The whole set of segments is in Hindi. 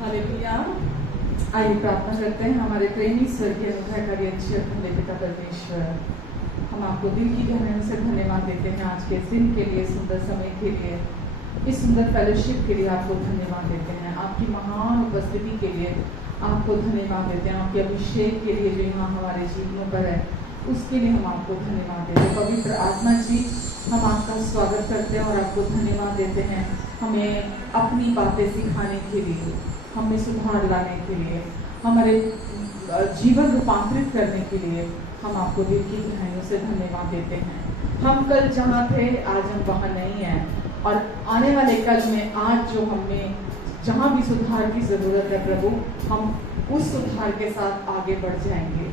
हालेलुया। आइए प्रार्थना करते हैं। हमारे प्रेमी स्वर्गीय अनुग्रहकारी अच्छे अखंड पिता परमेश्वर, हम आपको दिल की गहराइयों से धन्यवाद देते हैं आज के इस दिन के लिए, सुंदर समय के लिए, इस सुंदर फेलोशिप के लिए आपको धन्यवाद देते हैं। आपकी महान उपस्थिति के लिए आपको धन्यवाद देते हैं। आपके अभिषेक के लिए जो यहाँ हमारे जीवनों पर है उसके लिए हम आपको धन्यवाद देते हैं। पवित्र आत्मा जी, हम आपका स्वागत करते हैं और आपको धन्यवाद देते हैं हमें अपनी बातें सिखाने के लिए, हमें सुधार लाने के लिए, हमारे जीवन रूपांतरित करने के लिए हम आपको दिल की गहराइयों से धन्यवाद देते हैं। हम कल जहाँ थे आज हम वहाँ नहीं हैं, और आने वाले कल में आज जो हमें जहाँ भी सुधार की ज़रूरत है प्रभु, हम उस सुधार के साथ आगे बढ़ जाएंगे,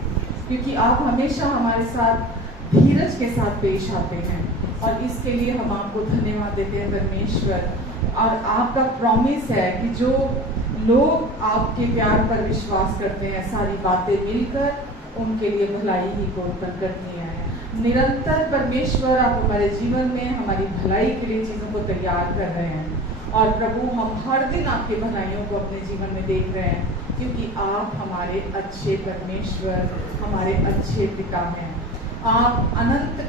क्योंकि आप हमेशा हमारे साथ धीरज के साथ पेश आते हैं, और इसके लिए हम आपको धन्यवाद देते हैं परमेश्वर। और आपका प्रॉमिस है कि जो लोग आपके प्यार पर विश्वास करते हैं, सारी बातें मिलकर उनके लिए भलाई ही को उत्पन्न करती हैं। निरंतर परमेश्वर आप हमारे जीवन में हमारी भलाई के लिए चीज़ों को तैयार कर रहे हैं, और प्रभु हम हर दिन आपकी भलाइयों को अपने जीवन में देख रहे हैं, क्योंकि आप हमारे अच्छे परमेश्वर, हमारे अच्छे पिता हैं। आप अनंत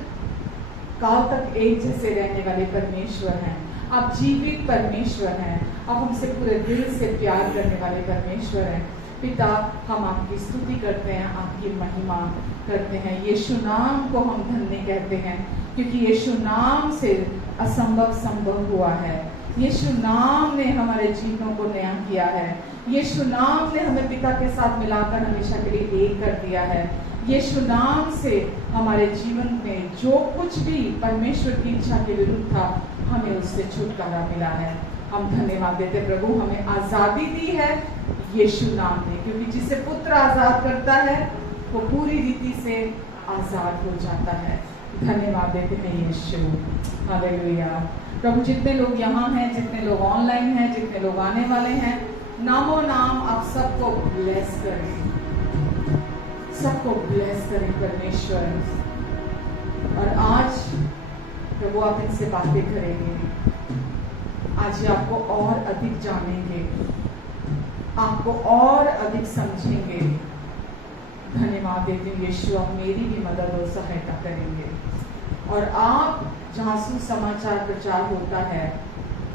काल तक एक जैसे रहने वाले परमेश्वर हैं। आप जीवित परमेश्वर हैं। आप हमसे पूरे दिल से प्यार करने वाले परमेश्वर हैं। पिता, हम आपकी स्तुति करते हैं, आपकी महिमा करते हैं। यीशु नाम को हम धन्य कहते हैं, क्योंकि यीशु नाम से असंभव संभव हुआ है। यीशु नाम ने हमारे जीवनों को नया किया है। यीशु नाम ने हमें पिता के साथ मिलाकर हमेशा के लिए एक कर दिया है। यीशु नाम से हमारे जीवन में जो कुछ भी परमेश्वर की इच्छा के विरुद्ध था, हमें उससे छुटकारा मिला है। हम धन्यवाद देते प्रभु, हमें आज़ादी दी है यीशु नाम ने, क्योंकि जिसे पुत्र आज़ाद करता है वो पूरी रीति से आज़ाद हो जाता है। धन्यवाद देते हैं यीशु। हालेलुया। प्रभु, जितने लोग यहाँ हैं, जितने लोग ऑनलाइन हैं, जितने लोग आने वाले हैं, नामों नाम आप सबको ब्लेस करें, सबको ब्लेस करें परमेश्वर। और आज प्रभु आप इनसे बातें करेंगे, आज ये आपको और अधिक जानेंगे, आपको और अधिक समझेंगे। धन्यवाद देते हैं यीशु, आप मेरी भी मदद और सहायता करेंगे। और आप जहाँ सुसमाचार प्रचार होता है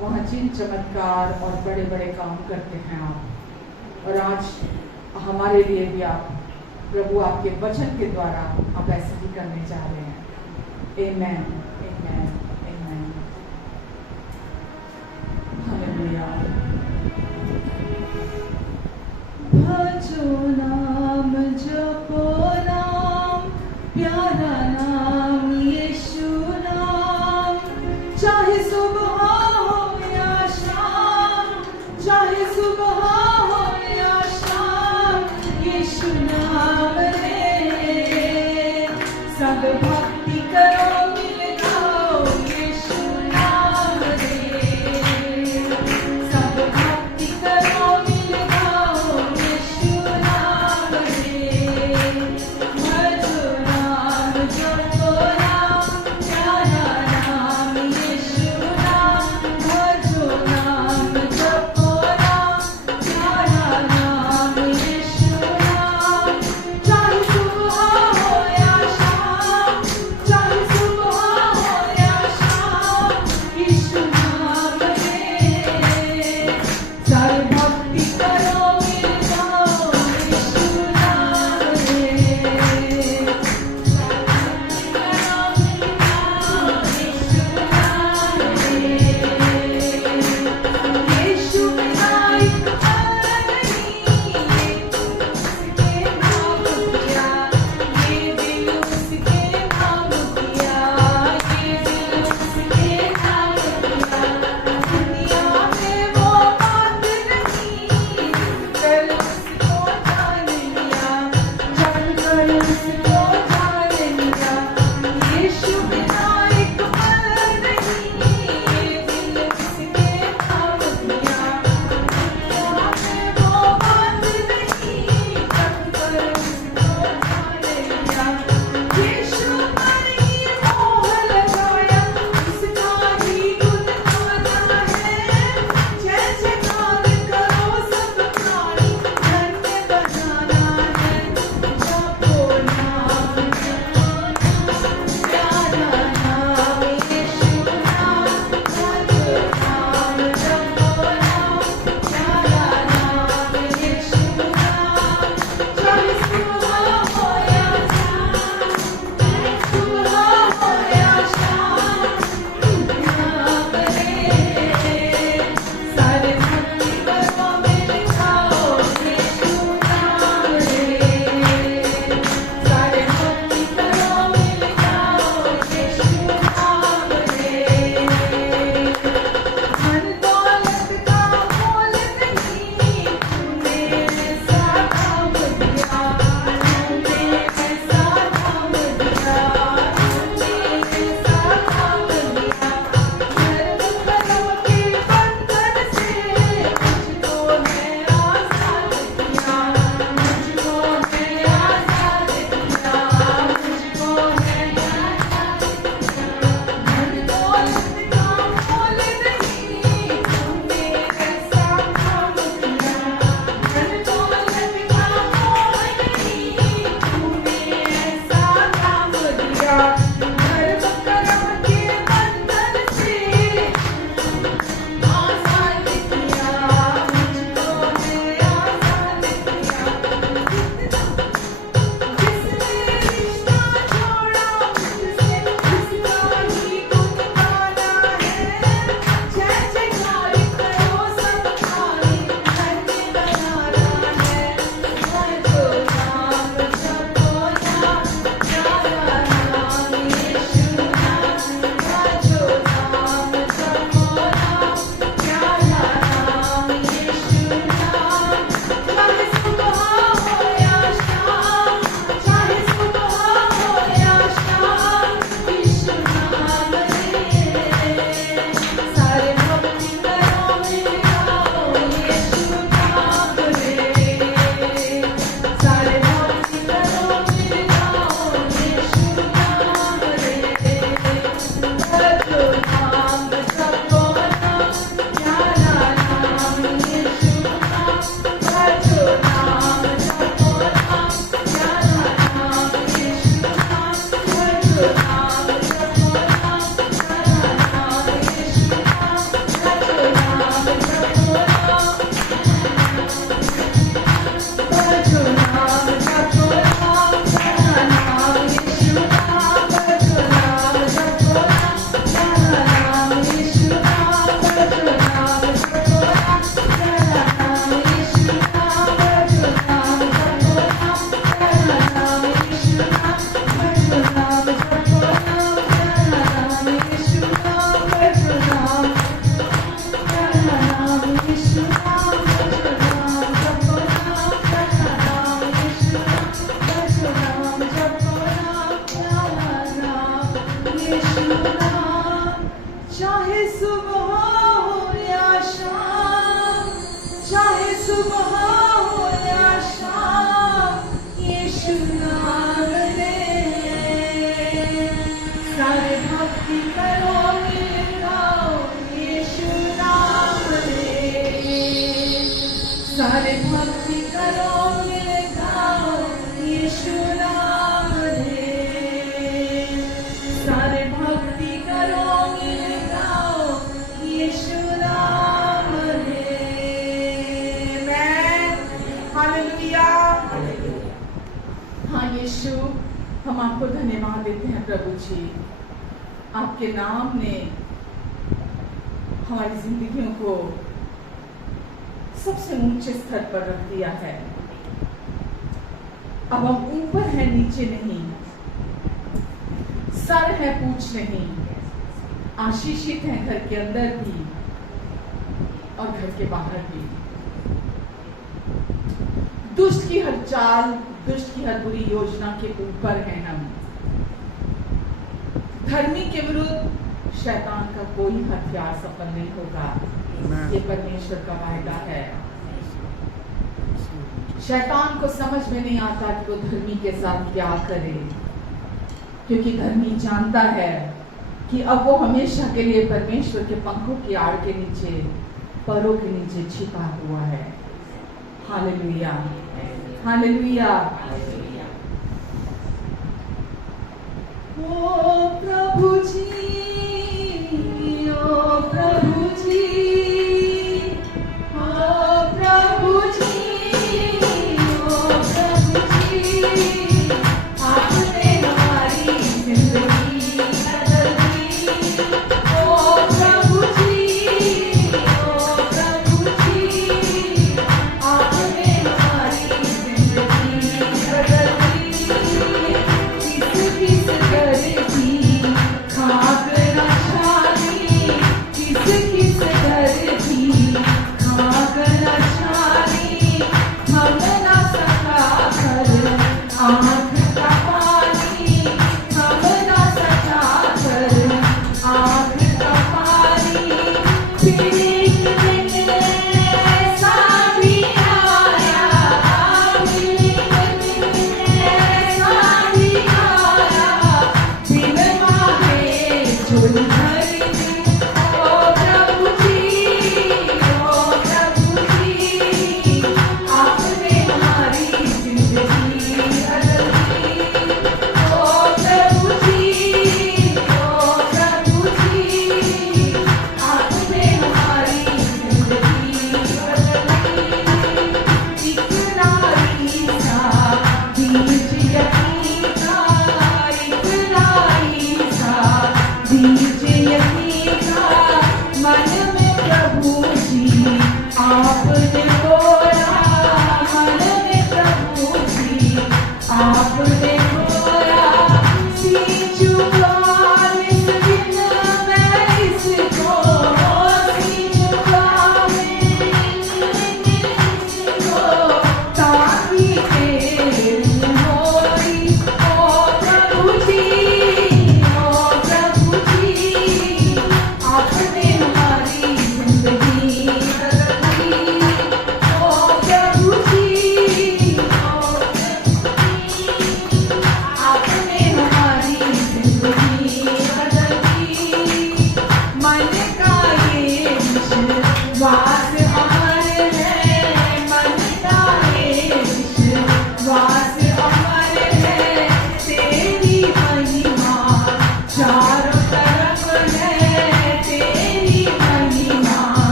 वहाँ जिन चमत्कार और बड़े बड़े काम करते हैं आप, और आज हमारे लिए भी आप प्रभु आपके वचन के द्वारा आप ऐसा ही करने जा रहे हैं। आमेन, आमेन, आमेन। हालेलुया। भजो नाम, जपो नाम, प्यारा नाम यीशु नाम। चाहे सुबह हो या शाम, चाहे सुबह हो या शाम, यीशु नाम ले सब भक्ति करो, मिल जाओ यीशु नाम ले। सब भक्ति करो, मिल जाओ यीशु नाम ले। भजो नाम, जपो नाम, प्यारा नाम यीशु नाम। भजो नाम, जपो नाम, प्यारा नाम यीशु नाम। चाहे सुबह हो या शाम, चाहे सुबह सुबह हो या शाम यीशु नाम ले। सारे भक्ति करो मिल गाओ यीशु नाम ले। सारे भक्ति करो मिल गाओ यीशु नाम ले। सारे भक्ति करो मिल गाओ यीशु नाम ले। हालेलुया। हाँ यीशु, हम आपको धन्यवाद देते हैं प्रभु जी। आपके नाम ने हमारी जिंदगियों को सबसे ऊंचे स्तर पर रख दिया है। अब हम ऊपर है नीचे नहीं, सर है पूछ नहीं, आशीषित है घर के अंदर भी और घर के बाहर भी। दुष्ट की हर चाल, दुष्ट की हर बुरी योजना के ऊपर है हम। धर्मी के विरुद्ध शैतान का कोई हथियार सफल नहीं होगा, ये परमेश्वर का वायदा है। शैतान को समझ में नहीं आता कि वो धर्मी के साथ क्या करे, क्योंकि धर्मी जानता है कि अब वो हमेशा के लिए परमेश्वर के पंखों की आड़ के नीचे, परों के नीचे छिपा हुआ है। Hallelujah, hallelujah. ओ प्रभु जी, ओ प्रभु जी, ओ प्रभु जी, ओ प्रभु जी, आपने हमारी जिंदगी बदल दी। ओ प्रभु जी, ओ प्रभु जी, आपने हमारी जिंदगी बदल दी। किस तरह की खाक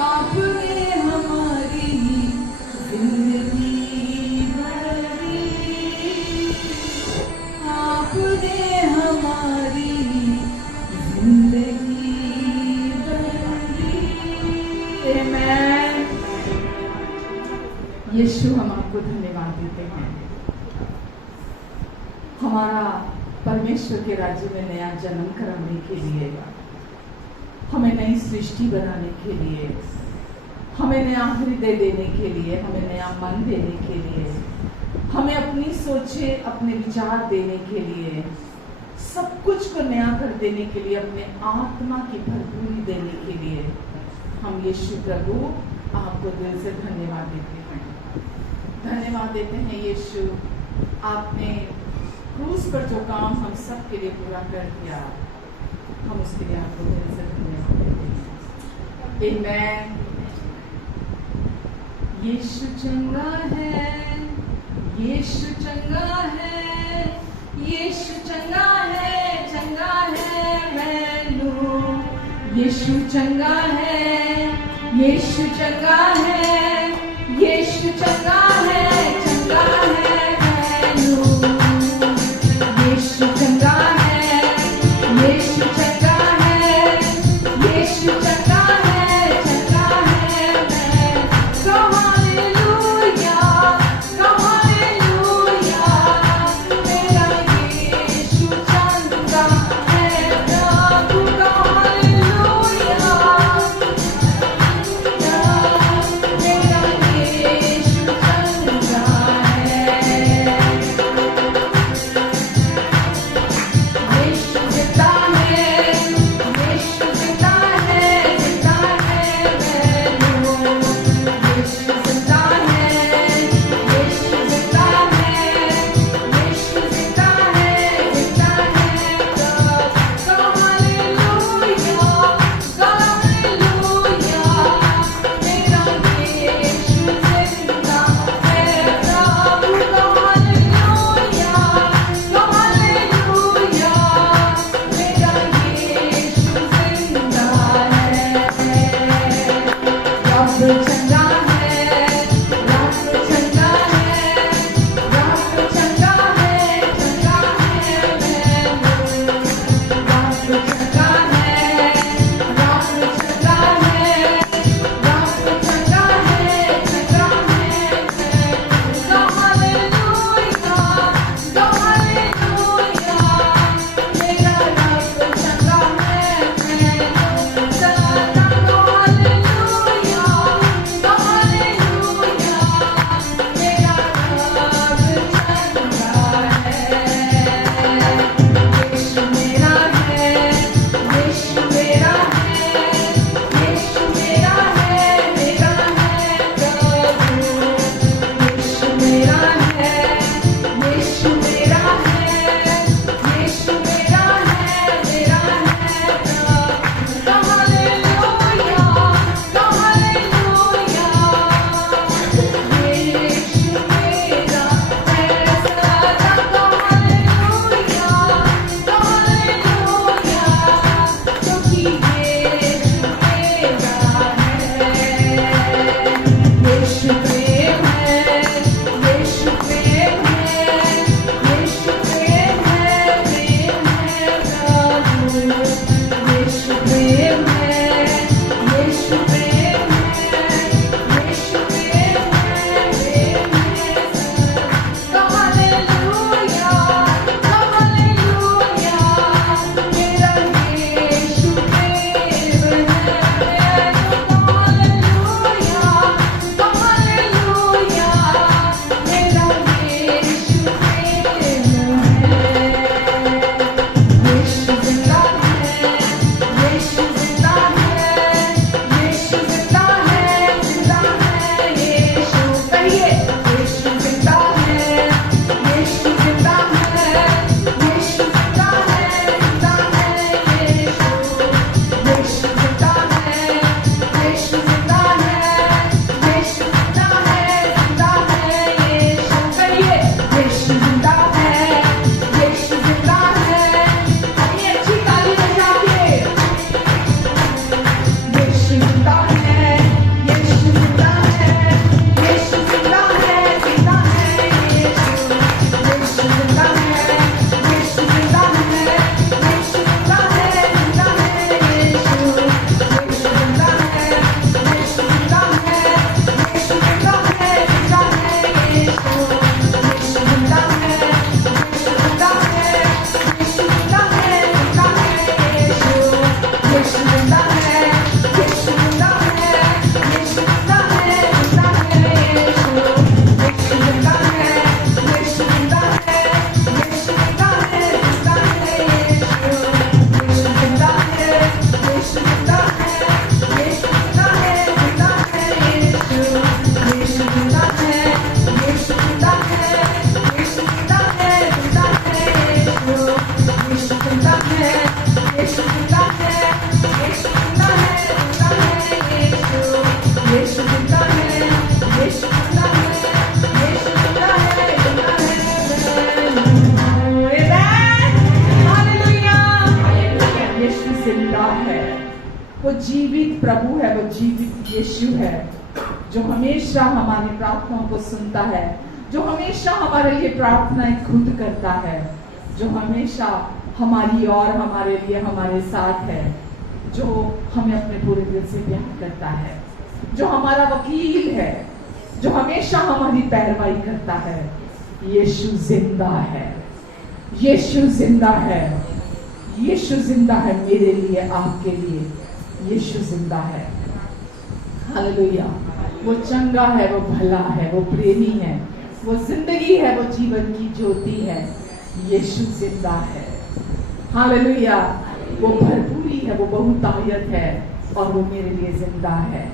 आपने हमारी जिंदगी बदल दी, आपने हमारी जिंदगी बदल दी। आमेन। यीशु, हम आपको धन्यवाद देते हैं हमारा परमेश्वर के राज्य में नया जन्म कराने के लिए, हमें नई सृष्टि बनाने के लिए, हमें नया हृदय देने के लिए, हमें नया मन देने के लिए, हमें अपनी सोचे अपने विचार देने के लिए, सब कुछ को नया कर देने के लिए, अपने आत्मा की भरपूरी देने के लिए हम यीशु प्रभु आपको दिल से धन्यवाद देते हैं। धन्यवाद देते हैं यीशु, आपने क्रूस पर जो काम हम सब के लिए पूरा कर दिया, हम उसके लिए आपको दिल से धन्यवाद देते हैं। आमेन। यीशु चंगा है, यीशु चंगा है, यीशु चंगा है मैनू। यीशु चंगा है, यीशु चंगा है, यीशु चंगा है मैनू। यीशु चंगा है, यीशु चंगा है, यीशु चंगा है मैं। So hallelujah, so hallelujah, मेरा यीशु चंगा है प्रभु का hallelujah, मेरा यीशु चंगा है, वो जीवित प्रभु है, वो जीवित यीशु है, जो हमेशा हमारी प्रार्थनाओं को सुनता है, जो हमेशा हमारे लिए प्रार्थनाएं खुद करता है, जो हमेशा हमारी और हमारे लिए हमारे साथ है, जो हमें अपने पूरे दिल से प्यार करता है, जो हमारा वकील है, जो हमेशा हमारी पैरवाई करता है। यीशु जिंदा है, यीशु जिंदा है, यीशु जिंदा है मेरे लिए, आपके लिए। यीशु जिंदा है। हालेलुया। वो चंगा है, वो भला है, वो प्रेमी है, वो जिंदगी है, वो जीवन की ज्योति है। यीशु जिंदा है। हालेलुया। वो भरपूरी है, वो बहुतायत है और वो मेरे लिए जिंदा है।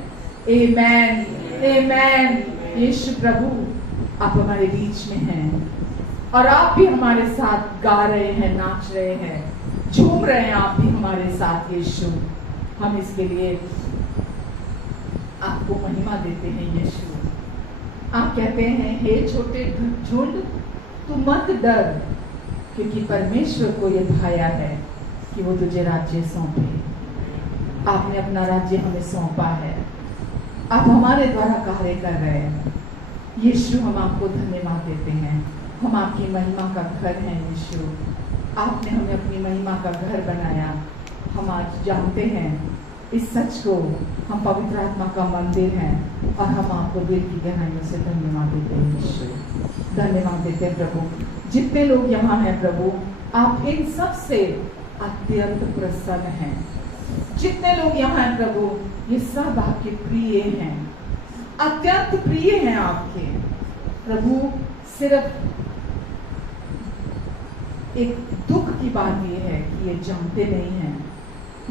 आमेन, आमेन। यीशु प्रभु आप हमारे बीच में हैं और आप भी हमारे साथ गा रहे हैं, नाच रहे हैं, झूम रहे हैं, आप भी हमारे साथ। यीशु, हम इसके लिए आपको महिमा देते हैं। यीशु, आप कहते हैं, हे छोटे झुंड तू मत डर, क्योंकि परमेश्वर को ये भाया है कि वो तुझे राज्य सौंपे। आपने अपना राज्य हमें सौंपा है, आप हमारे द्वारा कार्य कर रहे हैं। यीशु, हम आपको धन्यवाद देते हैं, हम आपकी महिमा का घर हैं। यीशु, आपने हमें अपनी महिमा का घर बनाया। हम आज जानते हैं इस सच को, हम पवित्र आत्मा का मंदिर हैं और हम आपको दिल की गहराइयों से धन्यवाद देते हैं। यीशु, धन्यवाद देते हैं प्रभु। जितने लोग यहाँ हैं प्रभु, आप इन सब से अत्यंत प्रसन्न हैं। जितने लोग यहाँ हैं प्रभु, ये सब आपके प्रिय हैं, अत्यंत प्रिय हैं आपके प्रभु। सिर्फ एक दुख की बात ये है कि ये जानते नहीं हैं,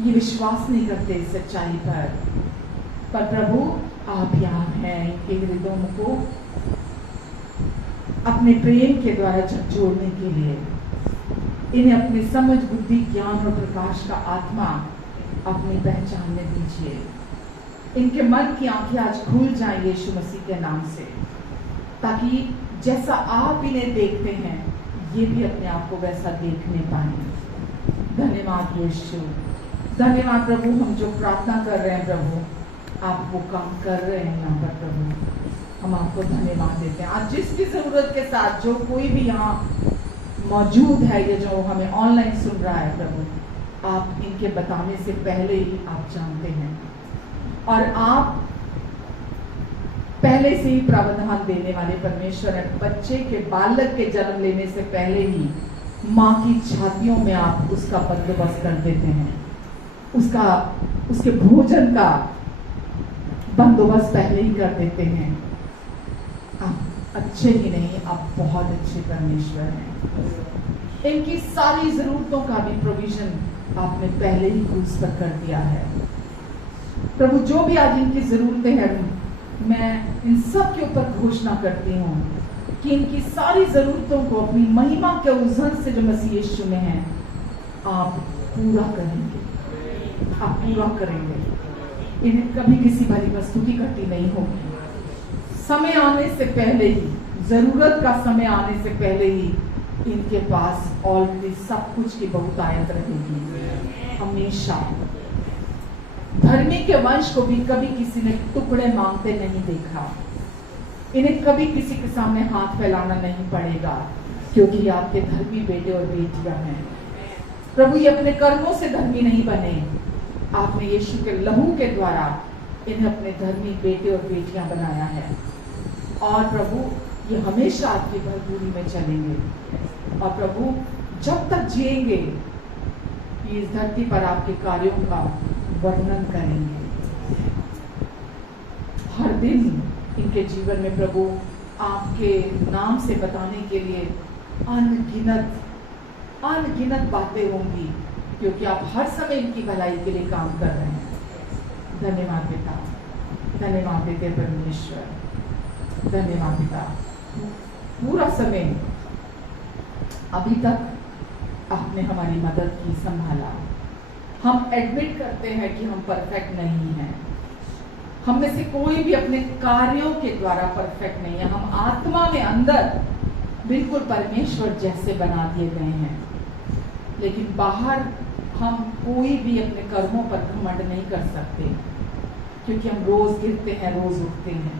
ये विश्वास नहीं करते इस सच्चाई पर प्रभु आप यहाँ हैं इनके हृदयों को अपने प्रेम के द्वारा झकझोरने के लिए। इन्हें अपनी समझ, बुद्धि, ज्ञान और प्रकाश का आत्मा अपनी पहचानने दीजिए। इनके मन की आंखें आज खुल जाएं यीशु मसीह के नाम से, ताकि जैसा आप इन्हें देखते हैं ये भी अपने आप को वैसा देखने पाए। धन्यवाद यीशु, धन्यवाद प्रभु। हम जो प्रार्थना कर रहे हैं प्रभु, आप वो काम कर रहे हैं यहाँ पर प्रभु, हम आपको धन्यवाद देते हैं। आज जिसकी जरूरत के साथ जो कोई भी यहाँ मौजूद है, ये जो हमें ऑनलाइन सुन रहा है प्रभु, आप इनके बताने से पहले ही आप जानते हैं और आप पहले से ही प्रावधान देने वाले परमेश्वर है। बच्चे के, बालक के जन्म लेने से पहले ही माँ की छातियों में आप उसका बंदोबस्त कर देते हैं, उसके भोजन का बंदोबस्त पहले ही कर देते हैं। आप अच्छे ही नहीं, आप बहुत अच्छे परमेश्वर हैं। इनकी सारी जरूरतों का भी प्रोविजन आपने पहले ही क्रूस पर कर दिया है प्रभु। जो भी आज इनकी जरूरतें हैं, मैं इन सब के ऊपर घोषणा करती हूँ कि इनकी सारी जरूरतों को अपनी महिमा के उज्जवल से जो मसीह यीशु में है, आप पूरा करेंगे, आप पूरा करेंगे। इन्हें कभी किसी भली वस्तु की घटी नहीं होगी। समय आने से पहले ही, जरूरत का समय आने से पहले ही इनके पास ऑलरेडी सब कुछ की बहुतायत रहेगी हमेशा। धर्मी के वंश को भी कभी किसी ने टुकड़े मांगते नहीं देखा। इन्हें कभी किसी के सामने हाथ फैलाना नहीं पड़ेगा, क्योंकि ये आपके धर्मी बेटे और बेटियां हैं प्रभु। ये अपने कर्मों से धर्मी नहीं बने, आपने यीशु के लहू के द्वारा इन्हें अपने धर्मी बेटे और बेटियां बनाया है। और प्रभु ये हमेशा आपकी भरपूरी में चलेंगे और प्रभु जब तक जिएंगे इस धरती पर आपके कार्यों का वर्णन करेंगे। हर दिन इनके जीवन में प्रभु आपके नाम से बताने के लिए अनगिनत बातें होंगी, क्योंकि आप हर समय इनकी भलाई के लिए काम कर रहे हैं। धन्यवाद पिता, धन्यवाद देते परमेश्वर, धन्यवाद पिता। पूरा समय अभी तक आपने हमारी मदद की, संभाला। हम एडमिट करते हैं कि हम परफेक्ट नहीं हैं। हम में से कोई भी अपने कार्यों के द्वारा परफेक्ट नहीं है। हम आत्मा में अंदर बिल्कुल परमेश्वर जैसे बना दिए गए हैं, लेकिन बाहर हम कोई भी अपने कर्मों पर घमंड नहीं कर सकते, क्योंकि हम रोज गिरते हैं, रोज उठते हैं।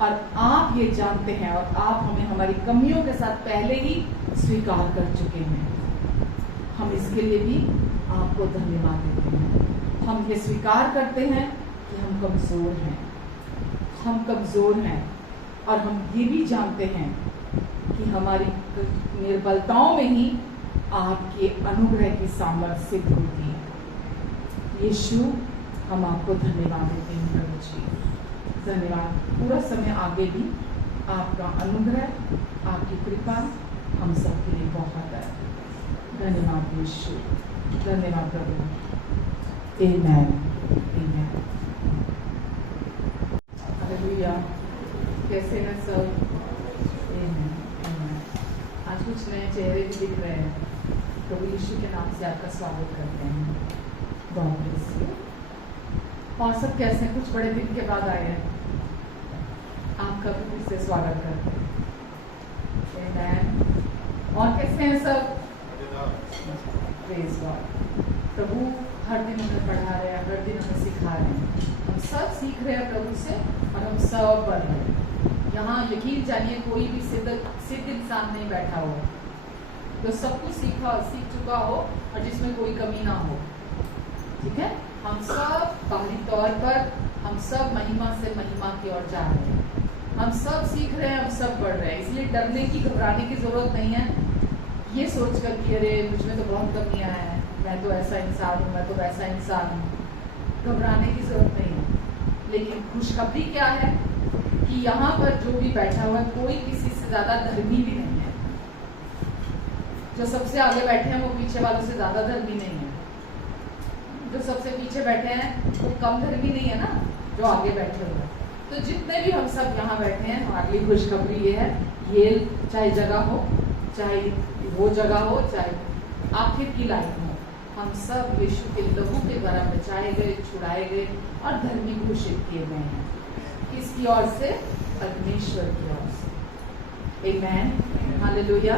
और आप ये जानते हैं और आप हमें हमारी कमियों के साथ पहले ही स्वीकार कर चुके हैं। हम इसके लिए भी आपको धन्यवाद देते हैं। हम ये स्वीकार करते हैं कि हम कमज़ोर हैं, हम कमज़ोर हैं, और हम ये भी जानते हैं कि हमारी निर्बलताओं में ही आपके अनुग्रह की सामर्थ्य सिद्ध होती है। यीशु, हम आपको धन्यवाद देते हैं प्रभु जी, धन्यवाद। पूरा समय आगे भी आपका अनुग्रह, आपकी कृपा हम सबके लिए बहुत है। धन्यवाद यीशु, धन्यवाद प्रभु। आमेन, आमेन। हालेलुया। कैसे हैं सब? आमेन, आमेन। आज कुछ नए चेहरे भी दिख रहे हैं। प्रभु यीशु के नाम से आपका स्वागत करते हैं। God bless you. और सब कैसे हैं? कुछ बड़े दिन के बाद आए हैं, आपका भी फिर से स्वागत करते हैं। आमेन। और कैसे हैं सब? Praise God. प्रभु हर दिन हमें पढ़ा रहे हैं, हर दिन हमें सिखा रहे हैं। हम सब सीख रहे हैं प्रभु से, और हम सब बढ़ रहे हैं। यहाँ यकीन जानिए, कोई भी सिद्ध इंसान नहीं बैठा हो तो सब कुछ सीख चुका हो और जिसमें कोई कमी ना हो। ठीक है, हम सब बाहरी तौर पर हम सब महिमा से महिमा की ओर जा रहे हैं। हम सब सीख रहे हैं, हम सब बढ़ रहे हैं। इसलिए डरने की, घबराने की जरूरत नहीं है। ये सोच कर कि अरे मुझमें तो बहुत कमियां हैं, मैं तो ऐसा इंसान हूँ, मैं तो वैसा इंसान हूँ, घबराने की जरूरत नहीं है। लेकिन खुशखबरी क्या है कि यहाँ पर जो भी बैठा हुआ है, कोई किसी से ज्यादा धर्मी भी नहीं है। जो सबसे आगे बैठे हैं वो पीछे वालों से ज्यादा धर्मी नहीं है। जो सबसे पीछे बैठे हैं वो कम धर्मी नहीं है ना, जो आगे बैठे हुए हैं। तो जितने भी हम सब यहाँ बैठे हैं, हमारे लिए खुशखबरी ये है, ये चाहे जगह हो, चाहे वो जगह हो, चाहे आखिर की लाइन हो, हम सब यीशु के लहू के द्वारा बचाए गए, छुड़ाए गए और धर्मी घोषित किए गए हैं। किसकी ओर से? परमेश्वर की ओर से। आमेन, हालेलुया।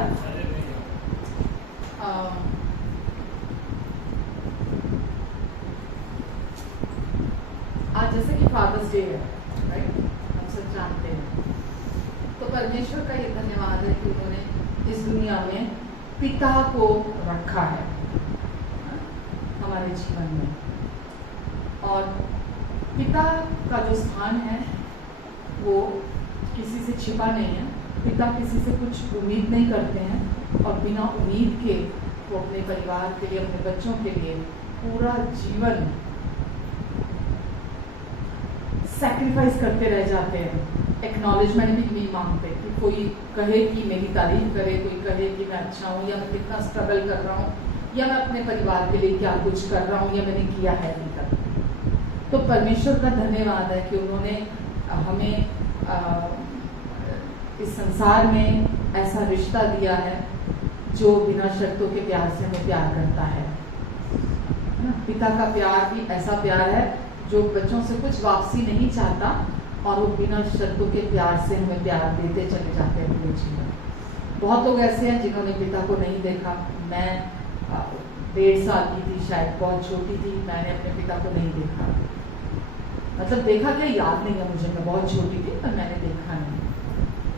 आज जैसे कि फादर्स डे है, राइट, हम सब जानते हैं। तो परमेश्वर का ये धन्यवाद है कि उन्होंने इस दुनिया में पिता को रखा है हमारे जीवन में। और पिता का जो स्थान है वो किसी से छिपा नहीं है। पिता किसी से कुछ उम्मीद नहीं करते हैं, और बिना उम्मीद के वो अपने परिवार के लिए, अपने बच्चों के लिए पूरा जीवन सैक्रिफाइस करते रह जाते हैं। एक्नॉलेजमेंट भी नहीं मांगते कि कोई कहे कि मेरी तारीफ करे, कोई कहे कि मैं अच्छा हूँ, या मैं कितना स्ट्रगल कर रहा हूँ, या मैं अपने परिवार के लिए क्या कुछ कर रहा हूँ, या मैंने किया है अभी तक। तो परमेश्वर का धन्यवाद है कि उन्होंने हमें इस संसार में ऐसा रिश्ता दिया है जो बिना शर्तों के प्यार से हमें प्यार करता है ना। पिता का प्यार भी ऐसा प्यार है जो बच्चों से कुछ वापसी नहीं चाहता, और वो बिना शर्तों के प्यार से हमें प्यार देते चले जाते हैं पूरे जीवन। बहुत लोग ऐसे हैं जिन्होंने पिता को नहीं देखा। मैं 1.5 साल की थी, शायद बहुत छोटी थी, मैंने अपने पिता को नहीं देखा। मतलब देखा क्या, याद नहीं है मुझे, मैं बहुत छोटी थी पर मैंने देखा नहीं।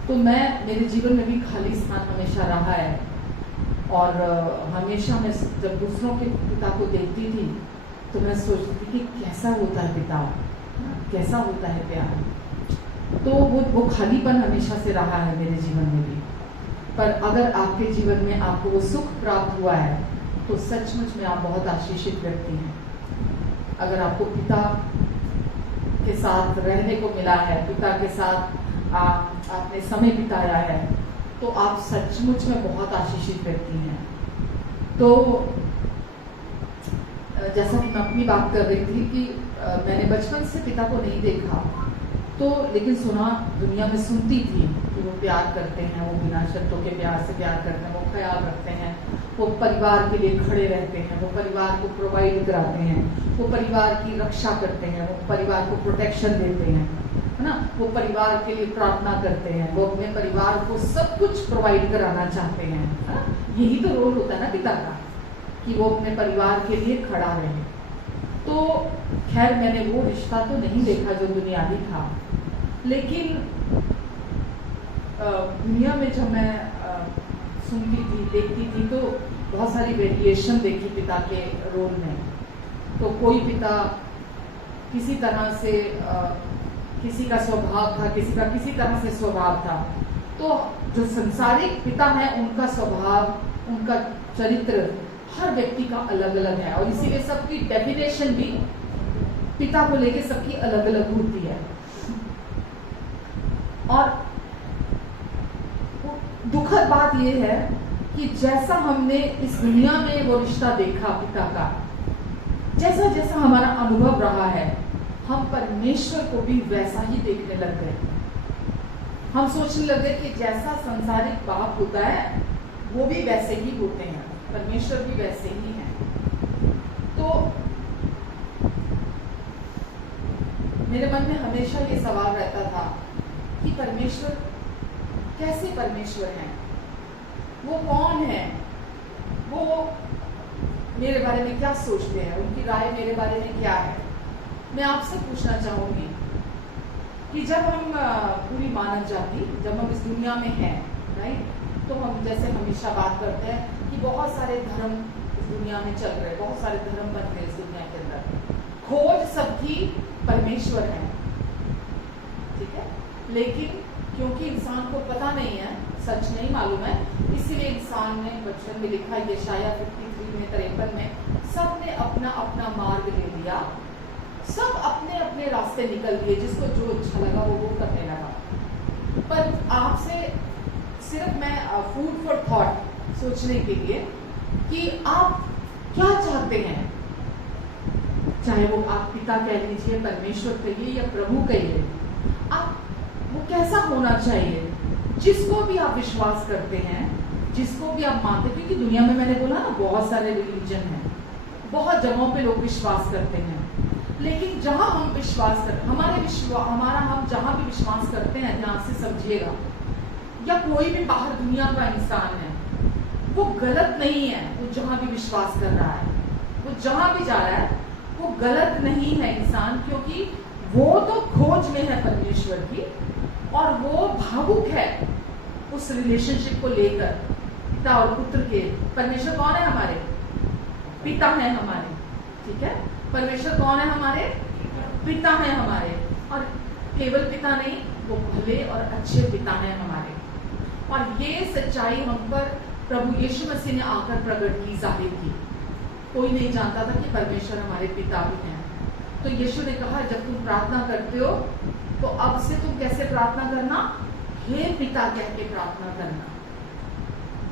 तो मेरे जीवन में भी खाली स्थान हमेशा रहा है। और हमेशा मैं जब दूसरों के पिता को देखती थी तो मैं सोचती थी कि कैसा होता है पिता, कैसा होता है प्यार। तो वो खालीपन हमेशा से रहा है मेरे जीवन में भी। पर अगर आपके जीवन में आपको वो सुख प्राप्त हुआ है तो सचमुच में आप बहुत आशीषित व्यक्ति हैं। अगर आपको पिता के साथ रहने को मिला है, पिता के साथ आपने समय बिताया है, तो आप सचमुच में बहुत आशीषित व्यक्ति हैं। तो जैसा कि मैं अपनी बात कर रही थी कि मैंने बचपन से पिता को नहीं देखा, तो लेकिन सुना, दुनिया में सुनती थी कि वो प्यार करते हैं, वो बिना शर्तों के प्यार से प्यार करते हैं, वो ख्याल रखते हैं, वो परिवार के लिए खड़े रहते हैं, वो परिवार को प्रोवाइड कराते हैं, वो परिवार की रक्षा करते हैं, वो परिवार को प्रोटेक्शन देते हैं, है ना। वो परिवार के लिए प्रार्थना करते हैं, वो अपने परिवार को सब कुछ प्रोवाइड कराना चाहते हैं, है ना। यही तो रोल होता है ना पिता का। कि वो अपने परिवार के लिए खड़ा रहे। तो खैर मैंने वो रिश्ता तो नहीं देखा जो दुनियावी था, लेकिन दुनिया में जब मैं सुनती थी, देखती थी, तो बहुत सारी वेरिएशन देखी पिता के रोल में। तो कोई पिता किसी तरह से किसी का स्वभाव था, किसी का किसी तरह से स्वभाव था। तो जो संसारिक पिता है उनका स्वभाव, उनका चरित्र हर व्यक्ति का अलग अलग है, और इसीलिए सबकी डेफिनेशन भी पिता को लेके सबकी अलग अलग होती है। और दुखद बात यह है कि जैसा हमने इस दुनिया में वो रिश्ता देखा पिता का, जैसा जैसा हमारा अनुभव रहा है, हम परमेश्वर को भी वैसा ही देखने लग गए। हम सोचने लग गए कि जैसा संसारिक बाप होता है वो भी वैसे ही होते हैं, परमेश्वर भी वैसे ही हैं। तो मेरे मन में हमेशा ये सवाल रहता था कि परमेश्वर कैसे परमेश्वर हैं, वो कौन है, वो मेरे बारे में क्या सोचते हैं, उनकी राय मेरे बारे में क्या है। मैं आपसे पूछना चाहूंगी कि जब हम पूरी मानव जाति, जब हम इस दुनिया में हैं, राइट, तो हम जैसे हमेशा बात करते हैं कि बहुत सारे धर्म इस दुनिया में चल रहे, बहुत सारे धर्म बन रहे इस दुनिया के अंदर, खोज सबकी परमेश्वर है, ठीक है। लेकिन क्योंकि इंसान को पता नहीं है, सच नहीं मालूम है, इसीलिए इंसान ने वचन में लिखा, यशाया 53 में 53 में, सबने अपना अपना मार्ग ले लिया, सब अपने अपने रास्ते निकल दिए, जिसको जो अच्छा लगा वो करने लगा। पर आपसे सिर्फ मैं फूड फॉर थॉट सोचने के लिए कि आप क्या चाहते हैं, चाहे वो आप पिता कह लीजिए, परमेश्वर कहिए या प्रभु कहिए, आप वो कैसा होना चाहिए, जिसको भी आप विश्वास करते हैं, जिसको भी आप मानते हैं। क्योंकि दुनिया में मैंने बोला ना बहुत सारे रिलीजन हैं, बहुत जगहों पे लोग विश्वास करते हैं, लेकिन जहां हम विश्वास करते, हमारा हम जहां भी विश्वास करते हैं, ध्यान से समझिएगा, या कोई भी बाहर दुनिया का इंसान है, वो गलत नहीं है। वो जहां भी विश्वास कर रहा है, वो जहां भी जा रहा है, वो गलत नहीं है इंसान, क्योंकि वो तो खोज में है परमेश्वर की, और वो भावुक है उस रिलेशनशिप को लेकर, पिता और पुत्र के। परमेश्वर कौन है? हमारे पिता है हमारे, ठीक है। परमेश्वर कौन है? हमारे पिता है हमारे, और केवल पिता नहीं, वो भले और अच्छे पिता हैं हमारे। और ये सच्चाई हम पर प्रभु यीशु मसीह ने आकर प्रकट की, जाहिर की। कोई नहीं जानता था कि परमेश्वर हमारे पिता भी हैं। तो यीशु ने कहा, जब तुम प्रार्थना करते हो तो अब से तुम कैसे प्रार्थना करना? हे पिता कह के प्रार्थना करना,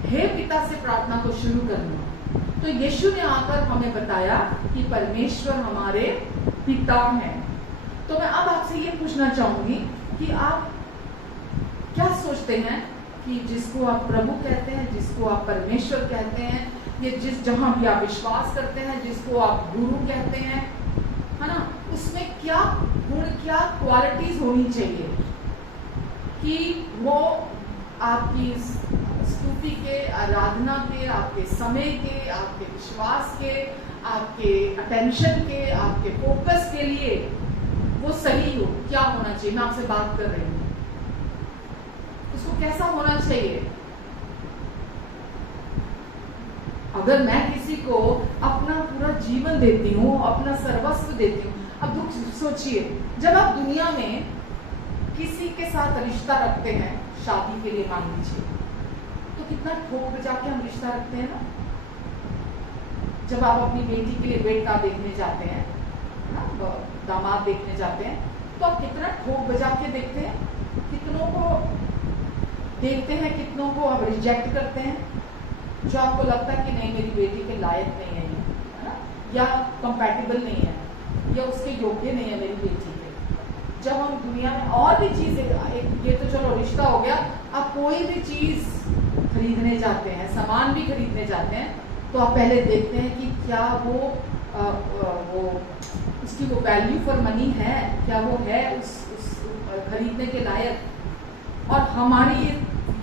हे पिता से प्रार्थना को शुरू करना। तो यीशु ने आकर हमें बताया कि परमेश्वर हमारे पिता हैं। तो मैं अब आपसे ये पूछना चाहूंगी कि आप क्या सोचते हैं कि जिसको आप प्रभु कहते हैं, जिसको आप परमेश्वर कहते हैं, ये जहां भी आप विश्वास करते हैं, जिसको आप गुरु कहते हैं, है ना, उसमें क्या गुण, क्या क्वालिटीज होनी चाहिए कि वो आपकी स्तुति के, आराधना के, आपके समय के, आपके विश्वास के, आपके अटेंशन के, आपके फोकस के लिए वो सही हो? क्या होना चाहिए? मैं आपसे बात कर रही हूँ, उसको कैसा होना चाहिए? अगर मैं किसी को अपना पूरा जीवन देती हूँ, अपना सर्वस्व देती हूँ, अब दुख सोचिए, जब आप दुनिया में किसी के साथ रिश्ता रखते हैं, शादी के लिए मान लीजिए, तो कितना ठोक बजा के हम रिश्ता रखते हैं ना। जब आप अपनी बेटी के लिए बेटा देखने जाते हैं ना, दामाद देखने जाते हैं, तो आप कितना ठोक बजा के देखते हैं, कितनों को देखते हैं, कितनों को आप रिजेक्ट करते हैं, जो आपको लगता है कि नहीं मेरी बेटी के लायक नहीं है ना, या कंपैटिबल नहीं है, या उसके योग्य नहीं है मेरी बेटी के। जब हम दुनिया में और भी चीजें, ये तो चलो रिश्ता हो गया, आप कोई भी चीज खरीदने जाते हैं, सामान भी खरीदने जाते हैं, तो आप पहले देखते हैं कि क्या वो उसकी वो वैल्यू फॉर मनी है, क्या वो है उस खरीदने के लायक। और हमारी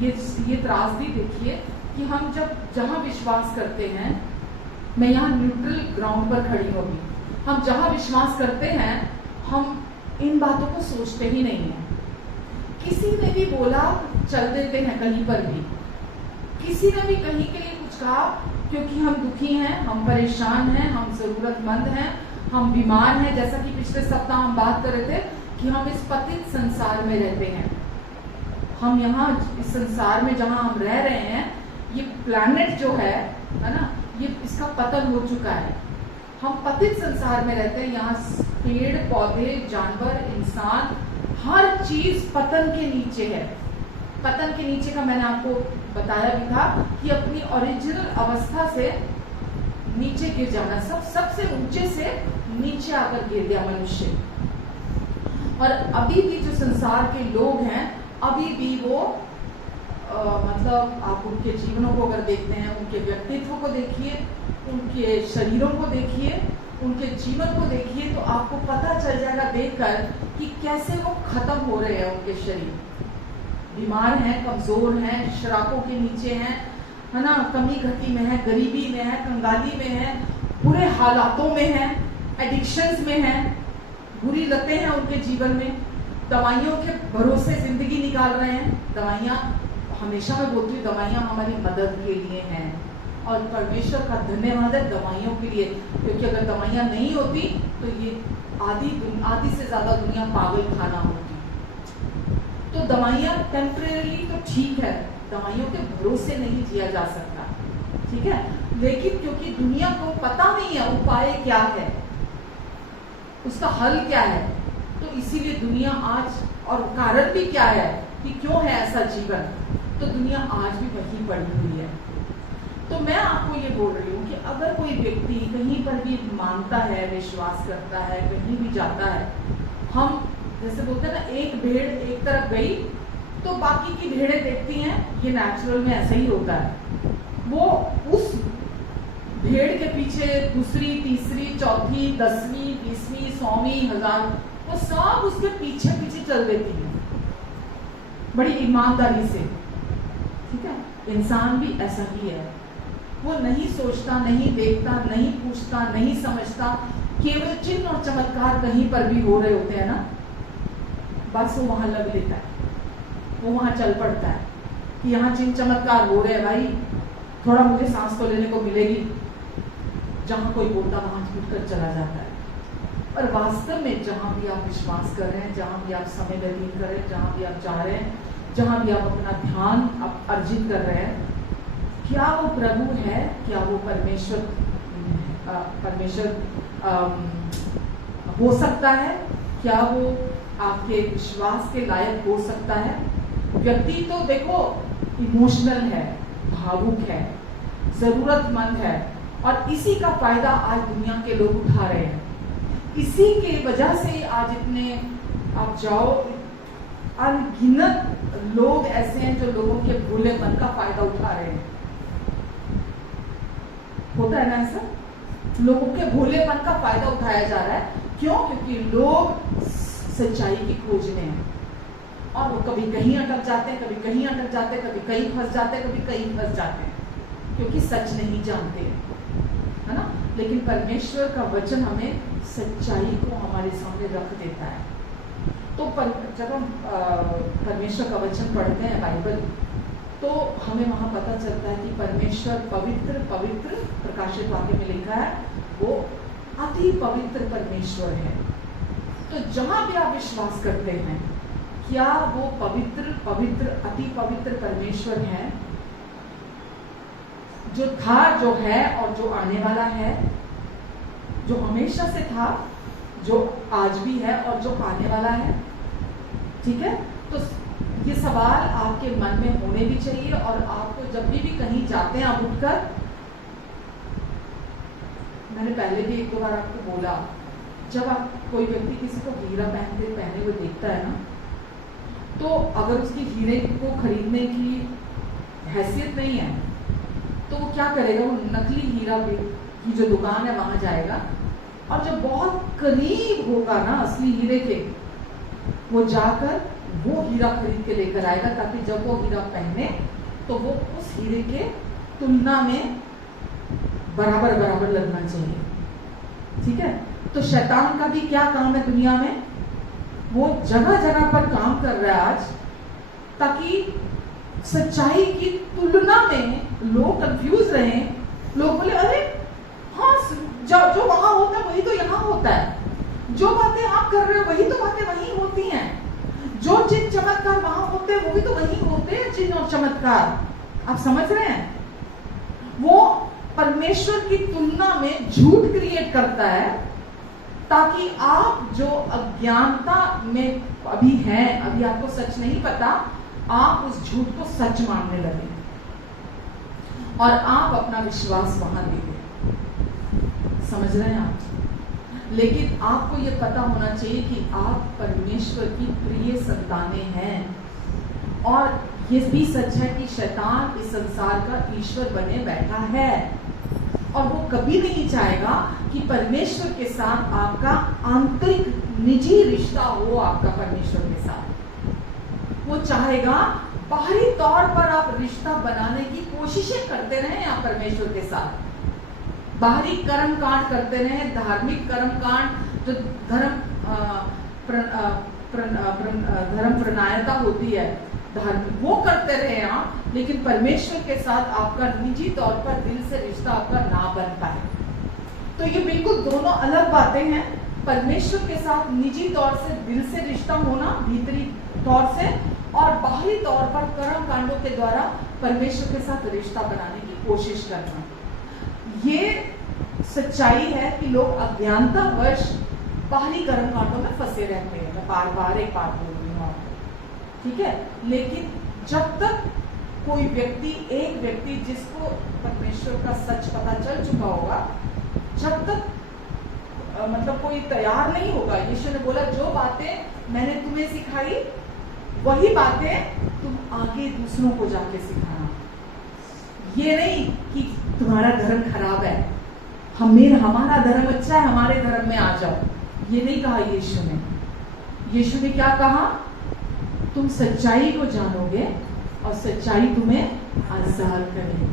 ये त्रासदी देखिए कि हम जब जहाँ विश्वास करते हैं मैं यहाँ न्यूट्रल ग्राउंड पर खड़ी हूँ अभी। हम जहाँ विश्वास करते हैं हम इन बातों को सोचते ही नहीं है। किसी ने भी बोला चल देते हैं कहीं पर भी, किसी ने भी कहीं के लिए कुछ कहा, क्योंकि हम दुखी हैं, हम परेशान हैं, हम जरूरतमंद हैं, हम बीमार हैं। जैसा कि पिछले सप्ताह हम बात कर रहे थे कि हम इस पतित संसार में रहते हैं। हम यहाँ इस संसार में जहाँ हम रह रहे हैं, ये प्लैनेट जो है ना, ये इसका पतन हो चुका है। हम पतित संसार में रहते हैं। यहाँ पेड़ पौधे, जानवर, इंसान, हर चीज पतन के नीचे है। पतन के नीचे का मैंने आपको बताया भी था कि अपनी ओरिजिनल अवस्था से नीचे गिर जाना, सबसे ऊंचे से नीचे आकर गिर गया मनुष्य। और अभी भी जो संसार के लोग हैं, अभी भी वो मतलब आप उनके जीवनों को अगर देखते हैं, उनके व्यक्तित्व को देखिए, उनके शरीरों को देखिए, उनके जीवन को देखिए, तो आपको पता चल जाएगा देखकर कि कैसे वो खत्म हो रहे हैं। उनके शरीर बीमार हैं, कमजोर हैं, शराबों के नीचे हैं, है ना, कमी घटी में है, गरीबी में है, कंगाली में है, बुरे हालातों में है, एडिक्शंस में है, बुरी लतें हैं उनके जीवन में, दवाइयों के भरोसे जिंदगी निकाल रहे हैं। दवाइयाँ, हमेशा मैं बोलती हूँ, दवाइयाँ हमारी मदद के लिए हैं और परमेश्वर का धन्यवाद है दवाइयों के लिए, क्योंकि अगर दवाइयाँ नहीं होती तो ये आधी से ज्यादा दुनिया पागल खाना होती। तो दवाइयाँ टेम्परेरी तो ठीक है, दवाइयों के भरोसे नहीं जिया जा सकता, ठीक है, लेकिन क्योंकि दुनिया को पता नहीं है उपाय क्या है, उसका हल क्या है, तो इसीलिए दुनिया आज, और कारण भी क्या है कि क्यों है ऐसा जीवन, तो दुनिया आज भी वही पड़ी हुई है। तो मैं आपको ये बोल रही हूँ कि अगर कोई व्यक्ति कहीं पर भी मानता है, विश्वास करता है, कहीं भी जाता है, हम जैसे बोलते हैं ना, एक भेड़ एक तरफ गई तो बाकी की भेड़ें देखती हैं, ये नेचुरल में ऐसा ही होता है। वो उस भेड़ के पीछे दूसरी, तीसरी, चौथी, 10वीं, 20वीं, 100वीं, 1000, वो सब उसके पीछे पीछे चल देती है बड़ी ईमानदारी से, ठीक है। इंसान भी ऐसा ही है, वो नहीं सोचता, नहीं देखता, नहीं पूछता, नहीं समझता, केवल चिन्ह और चमत्कार कहीं पर भी हो रहे होते हैं ना, बस वो वहां लग लेता है, वो वहां चल पड़ता है कि यहाँ चिन्ह चमत्कार हो रहे हैं भाई, थोड़ा मुझे सांस तो लेने को मिलेगी। जहां कोई बोलता वहां छूटकर चला जाता है। और वास्तव में जहां भी आप विश्वास कर रहे हैं, जहां भी आप समय व्यतीत कर रहे हैं, जहां भी आप जा रहे हैं, जहां भी आप अपना ध्यान अर्जित कर रहे हैं, क्या वो प्रभु है, क्या वो परमेश्वर हो सकता है, क्या वो आपके विश्वास के लायक हो सकता है। व्यक्ति तो देखो इमोशनल है, भावुक है, जरूरतमंद है, और इसी का फायदा आज दुनिया के लोग उठा रहे हैं। इसी के वजह से आज इतने, आप जाओ, अनगिनत लोग ऐसे हैं जो लोगों के भोलेपन का फायदा उठा रहे हैं। होता है ना ऐसा, लोगों के भोलेपन का फायदा उठाया जा रहा है। क्यों? क्योंकि लोग सच्चाई की खोज में हैं और वो कभी कहीं अटक जाते हैं, कभी कहीं अटक जाते हैं, कभी कहीं फंस जाते हैं, कभी कहीं फंस जाते हैं, क्योंकि सच नहीं जानते, है ना। लेकिन परमेश्वर का वचन हमें सच्चाई को हमारे सामने रख देता है। तो जब हम परमेश्वर का वचन पढ़ते हैं बाइबल, तो हमें वहां पता चलता है कि परमेश्वर पवित्र पवित्र, प्रकाशित वाक्य में लिखा है, वो अति पवित्र परमेश्वर है। तो जहां भी आप विश्वास करते हैं, क्या वो पवित्र पवित्र अति पवित्र परमेश्वर है, जो था, जो है और जो आने वाला है, जो हमेशा से था, जो आज भी है और जो आने वाला है, ठीक है। तो ये सवाल आपके मन में होने भी चाहिए, और आपको जब भी कहीं जाते हैं आप उठकर, मैंने पहले भी एक दो बार आपको बोला, जब आप कोई व्यक्ति किसी को हीरा पहने हुए देखता है ना, तो अगर उसकी हीरे को खरीदने की हैसियत नहीं है तो वो क्या करेगा, वो नकली हीरा की जो दुकान है वहां जाएगा, और जब बहुत करीब होगा ना असली हीरे के, वो जाकर वो हीरा खरीद के लेकर आएगा, ताकि जब वो हीरा पहने तो वो उस हीरे के तुलना में बराबर बराबर लगना चाहिए। ठीक है, तो शैतान का भी क्या काम है दुनिया में, वो जगह जगह पर काम कर रहा है आज, ताकि सच्चाई की तुलना में लोग कंफ्यूज रहे। लोग बोले अरे हाँ, जो वहां होता है वही तो यहाँ होता है, जो बातें आप कर रहे हो वही तो बातें वहीं होती हैं, जो चिन्ह चमत्कार वहां होते हैं वो भी तो वहीं होते हैं चिन्ह और चमत्कार। आप समझ रहे हैं, वो परमेश्वर की तुलना में झूठ क्रिएट करता है, ताकि आप जो अज्ञानता में अभी हैं, अभी आपको सच नहीं पता, आप उस झूठ को सच मानने लगे और आप अपना विश्वास वहां दे दें। समझ रहे हैं आप? लेकिन आपको यह पता होना चाहिए कि आप परमेश्वर की प्रिय संतानें हैं, और ये भी सच है कि शैतान इस संसार का ईश्वर बने बैठा है, और वो कभी नहीं चाहेगा कि परमेश्वर के साथ आपका आंतरिक निजी रिश्ता हो आपका परमेश्वर के साथ। वो चाहेगा बाहरी तौर पर आप रिश्ता बनाने की कोशिशें करते रहे आप परमेश्वर के साथ, बाहरी कर्म कांड करते रहे, धार्मिक कर्म कांड जो धर्म प्रणायता होती है धार्मिक, वो करते रहे आप, लेकिन परमेश्वर के साथ आपका निजी तौर पर दिल से रिश्ता आपका ना बन पाए। तो ये बिल्कुल दोनों अलग बातें हैं। परमेश्वर के साथ निजी तौर से दिल से रिश्ता होना भीतरी तौर से, और बाहरी तौर पर कर्म कांडों के द्वारा परमेश्वर के साथ रिश्ता बनाने की कोशिश करना। ये सच्चाई है कि लोग अज्ञानता वर्ष बाहरी कर्म कांडों में फंसे रहते हैं। मैं बार बार एक बात बोल रही हूँ आपको, ठीक है। लेकिन जब तक कोई व्यक्ति, एक व्यक्ति जिसको परमेश्वर का सच पता चल चुका होगा, जब तक मतलब कोई तैयार नहीं होगा, यीशु ने बोला जो बातें मैंने तुम्हें सिखाई वही बातें तुम आगे दूसरों को जाके सिखाना। ये नहीं कि तुम्हारा धर्म खराब है, हमारा धर्म अच्छा है, हमारे धर्म में आ जाओ, ये नहीं कहा यीशु ने। यीशु ने क्या कहा, तुम सच्चाई को जानोगे और सच्चाई तुम्हें आजाद करेगी,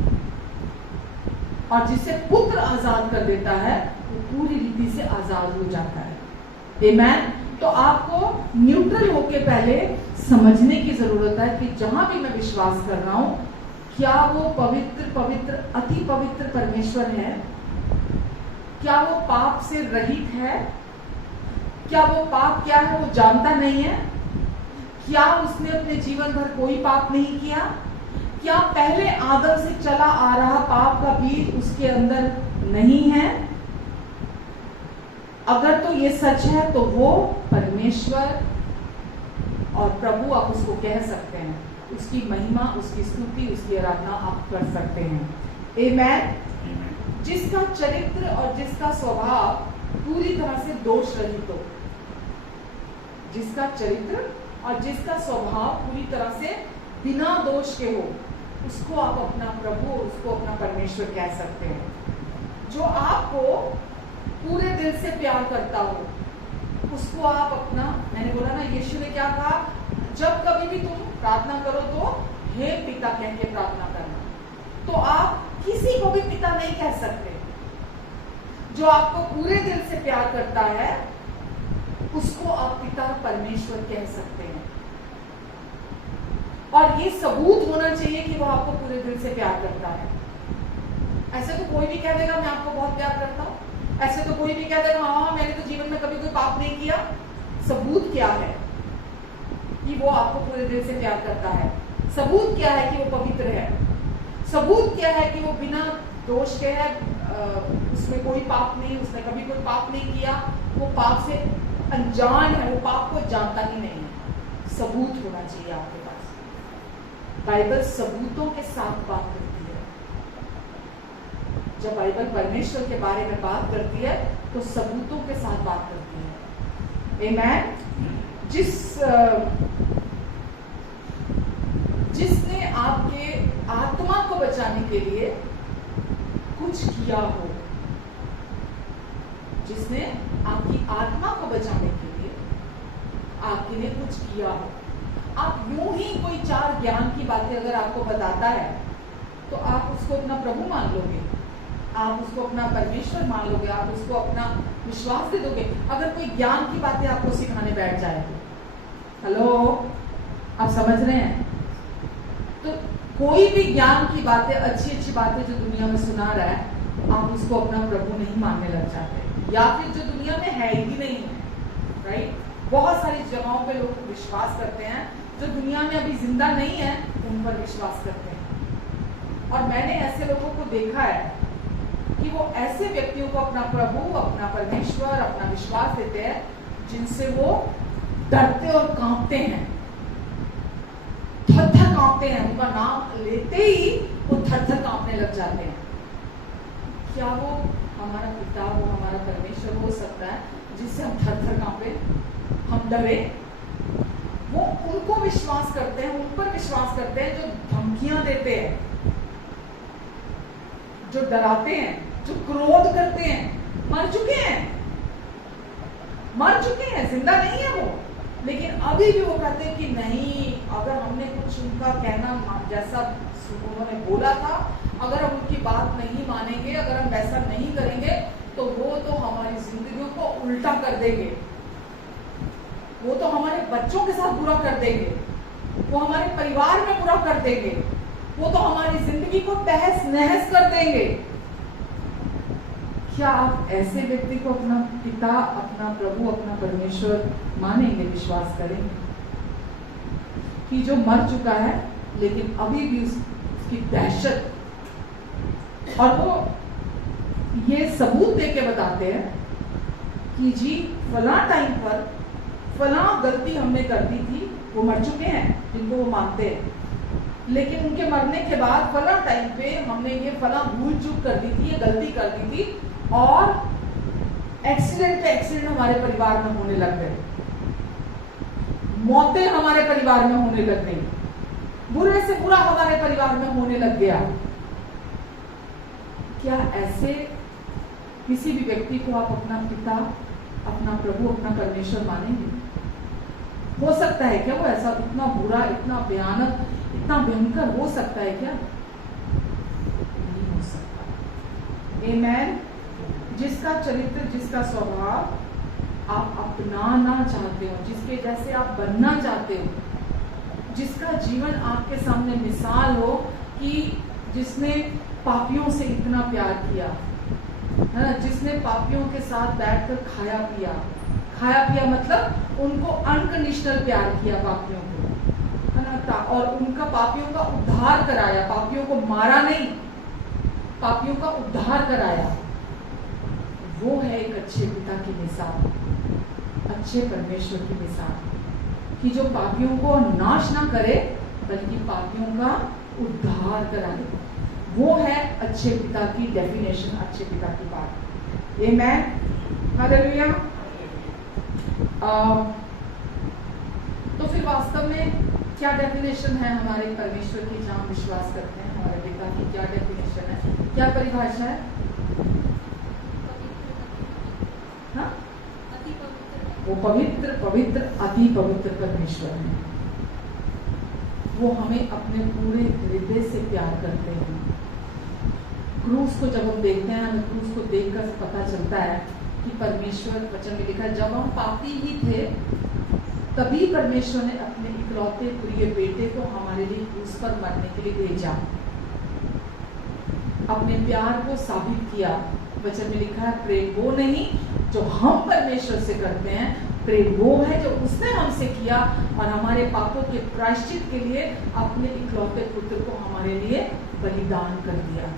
और जिसे पुत्र आजाद कर देता है वो पूरी रीति से आजाद हो जाता है। आमेन। तो आपको न्यूट्रल होके पहले समझने की जरूरत है कि जहां भी मैं विश्वास कर रहा हूं, क्या वो पवित्र अति पवित्र परमेश्वर है, क्या वो पाप से रहित है, क्या वो पाप क्या है वो जानता नहीं है, क्या उसने अपने जीवन भर कोई पाप नहीं किया, क्या पहले आदम से चला आ रहा पाप का बीज उसके अंदर नहीं है। अगर तो ये सच है तो वो परमेश्वर और प्रभु आप उसको कह सकते हैं, उसकी महिमा, उसकी स्तुति, उसकी आराधना आप कर सकते हैं। आमेन। जिसका चरित्र और जिसका स्वभाव पूरी तरह से दोष रहित हो, जिसका चरित्र और जिसका स्वभाव पूरी तरह से बिना दोष के हो, उसको आप अपना प्रभु, उसको अपना परमेश्वर कह सकते हैं। जो आपको पूरे दिल से प्यार करता हो, उसको आप अपना, मैंने बोला ना, यीशु ने क्या कहा, जब कभी भी तुम प्रार्थना करो तो हे पिता कह के प्रार्थना करना। तो आप किसी को भी पिता नहीं कह सकते। जो आपको पूरे दिल से प्यार करता है उसको आप पिता परमेश्वर कह सकते हैं, और ये सबूत होना चाहिए कि वो आपको पूरे दिल से प्यार करता है। ऐसे तो कोई भी कह देगा मैं आपको बहुत प्यार करता हूं, ऐसे तो कोई भी कह देगा हाँ मैंने तो जीवन में कभी कोई पाप नहीं किया। सबूत क्या है कि वो आपको पूरे दिल से प्यार करता है? सबूत क्या है कि वो पवित्र है? सबूत क्या है कि वो बिना दोष के है, उसमें कोई पाप नहीं, उसने कभी कोई पाप नहीं किया, वो पाप से अनजान है, वो पाप को जानता ही नहीं है। सबूत होना चाहिए आपके पास। बाइबल सबूतों के साथ बात करती है। जब बाइबल परमेश्वर के बारे में बात करती है तो सबूतों के साथ बात करती है। आमेन। जिसने आपके आत्मा को बचाने के लिए कुछ किया हो, जिसने आपकी आत्मा को बचाने के लिए आपके लिए कुछ किया हो। आप यूं ही कोई चार ज्ञान की बातें अगर आपको बताता है तो आप उसको अपना प्रभु मान लोगे? आप उसको अपना परमेश्वर मान लोगे, आप उसको अपना विश्वास दे दोगे। अगर कोई ज्ञान की बातें आपको सिखाने बैठ जाए तो, हेलो, आप समझ रहे हैं? तो कोई भी ज्ञान की बातें, अच्छी अच्छी बातें जो दुनिया में सुना रहा है, आप उसको अपना प्रभु नहीं मानने लग जाते, या फिर जो दुनिया में है ही नहीं है, राइट? बहुत सारी जगहों पे लोग विश्वास करते हैं जो दुनिया में अभी जिंदा नहीं है, उन पर विश्वास करते हैं। और मैंने ऐसे लोगों को देखा है कि वो ऐसे व्यक्तियों को अपना प्रभु, अपना परमेश्वर, अपना विश्वास देते हैं जिनसे वो डरते और कांपते हैं, थर-थर कांपते हैं। उनका नाम लेते ही वो थर-थर कांपने लग जाते हैं। क्या वो हमारा पिता, वो हमारा परमेश्वर हो सकता है जिससे हम थर-थर कांपे, हम डरे? वो उनको विश्वास करते हैं, उन पर विश्वास करते हैं जो धमकियां देते हैं, जो डराते हैं, जो क्रोध करते हैं। मर चुके हैं, जिंदा नहीं है वो, लेकिन अभी भी वो कहते हैं कि नहीं, अगर हमने कुछ उनका कहना जैसा उन्होंने बोला था, अगर हम उनकी बात नहीं मानेंगे, अगर हम वैसा नहीं करेंगे, तो वो तो हमारी जिंदगियों को उल्टा कर देंगे, वो तो हमारे बच्चों के साथ बुरा कर देंगे, वो हमारे परिवार में बुरा कर देंगे, वो तो हमारी जिंदगी को तहस नहस कर देंगे। क्या आप ऐसे व्यक्ति को अपना पिता, अपना प्रभु, अपना परमेश्वर मानेंगे, विश्वास करेंगे कि जो मर चुका है लेकिन अभी भी उसकी दहशत, और वो ये सबूत दे के बताते हैं कि जी फला टाइम पर फला गलती हमने कर दी थी। वो मर चुके हैं जिनको वो मानते हैं, लेकिन उनके मरने के बाद फला टाइम पे हमने ये फला भूल चूक कर दी थी, ये गलती कर दी थी, और एक्सीडेंट पे एक्सीडेंट हमारे परिवार में होने लग गए, मौतें हमारे परिवार में होने लग गई, बुरे से बुरा हमारे परिवार में होने लग गया। क्या ऐसे किसी भी व्यक्ति को आप अपना पिता, अपना प्रभु, अपना परमेश्वर मानेंगे? हो सकता है क्या वो ऐसा इतना बुरा, इतना भयानक, इतना भयंकर हो सकता है क्या? नहीं हो सकता। आमेन। जिसका चरित्र, जिसका स्वभाव आप अपनाना चाहते हो, जिसके जैसे आप बनना चाहते हो, जिसका जीवन आपके सामने मिसाल हो कि जिसने पापियों से इतना प्यार किया, है ना, जिसने पापियों के साथ बैठकर खाया पिया मतलब उनको अनकंडीशनल प्यार किया पापियों को, है ना, और उनका पापियों का उद्धार कराया, पापियों को मारा नहीं, पापियों का उद्धार कराया। वो है एक अच्छे पिता की मिसाल, अच्छे परमेश्वर की मिसाल, कि जो पापियों को नाश ना करे बल्कि पापियों का उद्धार कराए। वो है अच्छे पिता की डेफिनेशन, अच्छे पिता की बात। आमेन, हालेलुया। तो फिर वास्तव में क्या डेफिनेशन है हमारे परमेश्वर की, जहाँ विश्वास करते हैं हमारे पिता की? क्या डेफिनेशन है, क्या परिभाषा है? हाँ? वो पवित्र, पवित्र, अति पवित्र परमेश्वर है। वो हमें अपने पूरे हृदय से प्यार करते हैं। क्रूस को जब हम देखते हैं, हमें क्रूस को देखकर पता चलता है कि परमेश्वर, वचन में लिखा है, जब हम पापी ही थे तभी परमेश्वर ने अपने इकलौते प्रिय बेटे को हमारे लिए क्रूस पर मरने के लिए भेजा, अपने प्यार को साबित किया। वचन में लिखा है, प्रेम वो नहीं जो हम परमेश्वर से करते हैं, प्रेम वो है जो उसने हमसे किया और हमारे पापों के प्रायश्चित के लिए अपने इकलौते पुत्र को हमारे लिए बलिदान कर दिया।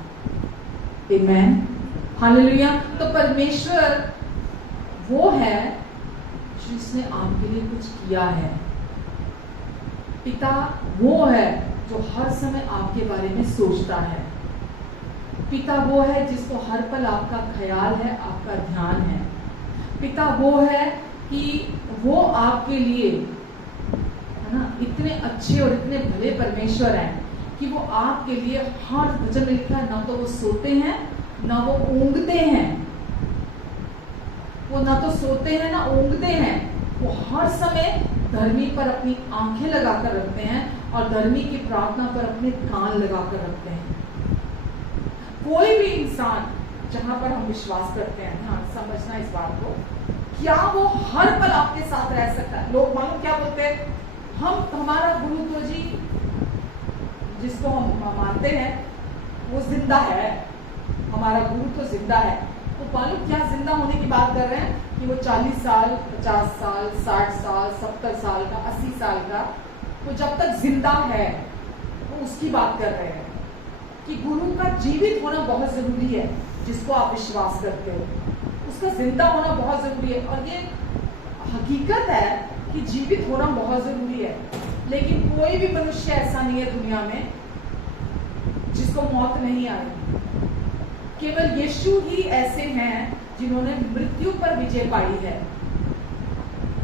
आमेन, हालेलुया। तो परमेश्वर वो है जिसने आपके लिए कुछ किया है। पिता वो है जो हर समय आपके बारे में सोचता है। पिता वो है जिसको हर पल आपका ख्याल है, आपका ध्यान है। पिता वो है कि वो आपके लिए, है ना, इतने अच्छे और इतने भले परमेश्वर हैं कि वो आपके लिए हर वचन में लिखा है, ना तो वो सोते हैं ना वो ऊँगते हैं, वो ना तो सोते हैं ना ऊँगते हैं। वो हर समय धर्मी पर अपनी आंखें लगाकर रखते हैं और धर्मी की प्रार्थना पर अपने कान लगाकर रखते हैं। कोई भी इंसान जहां पर हम विश्वास करते हैं, ध्यान समझना इस बात को, क्या वो हर पल आपके साथ रह सकता है? लोग मालूम क्या बोलते हैं, हम हमारा गुरु तो जी जिसको हम मानते हैं वो जिंदा है, हमारा गुरु तो जिंदा है। तो मालूम क्या जिंदा होने की बात कर रहे हैं कि वो 40 साल, 50 साल, 60 साल, 70 साल का, 80 साल का, वो जब तक जिंदा है वो उसकी बात कर रहे हैं कि गुरु का जीवित होना बहुत जरूरी है। जिसको आप विश्वास करते हो उसका जिंदा होना बहुत जरूरी है, और ये हकीकत है कि जीवित होना बहुत जरूरी है। लेकिन कोई भी मनुष्य ऐसा नहीं है दुनिया में जिसको मौत नहीं आई। केवल यीशु ही ऐसे हैं जिन्होंने मृत्यु पर विजय पाई है,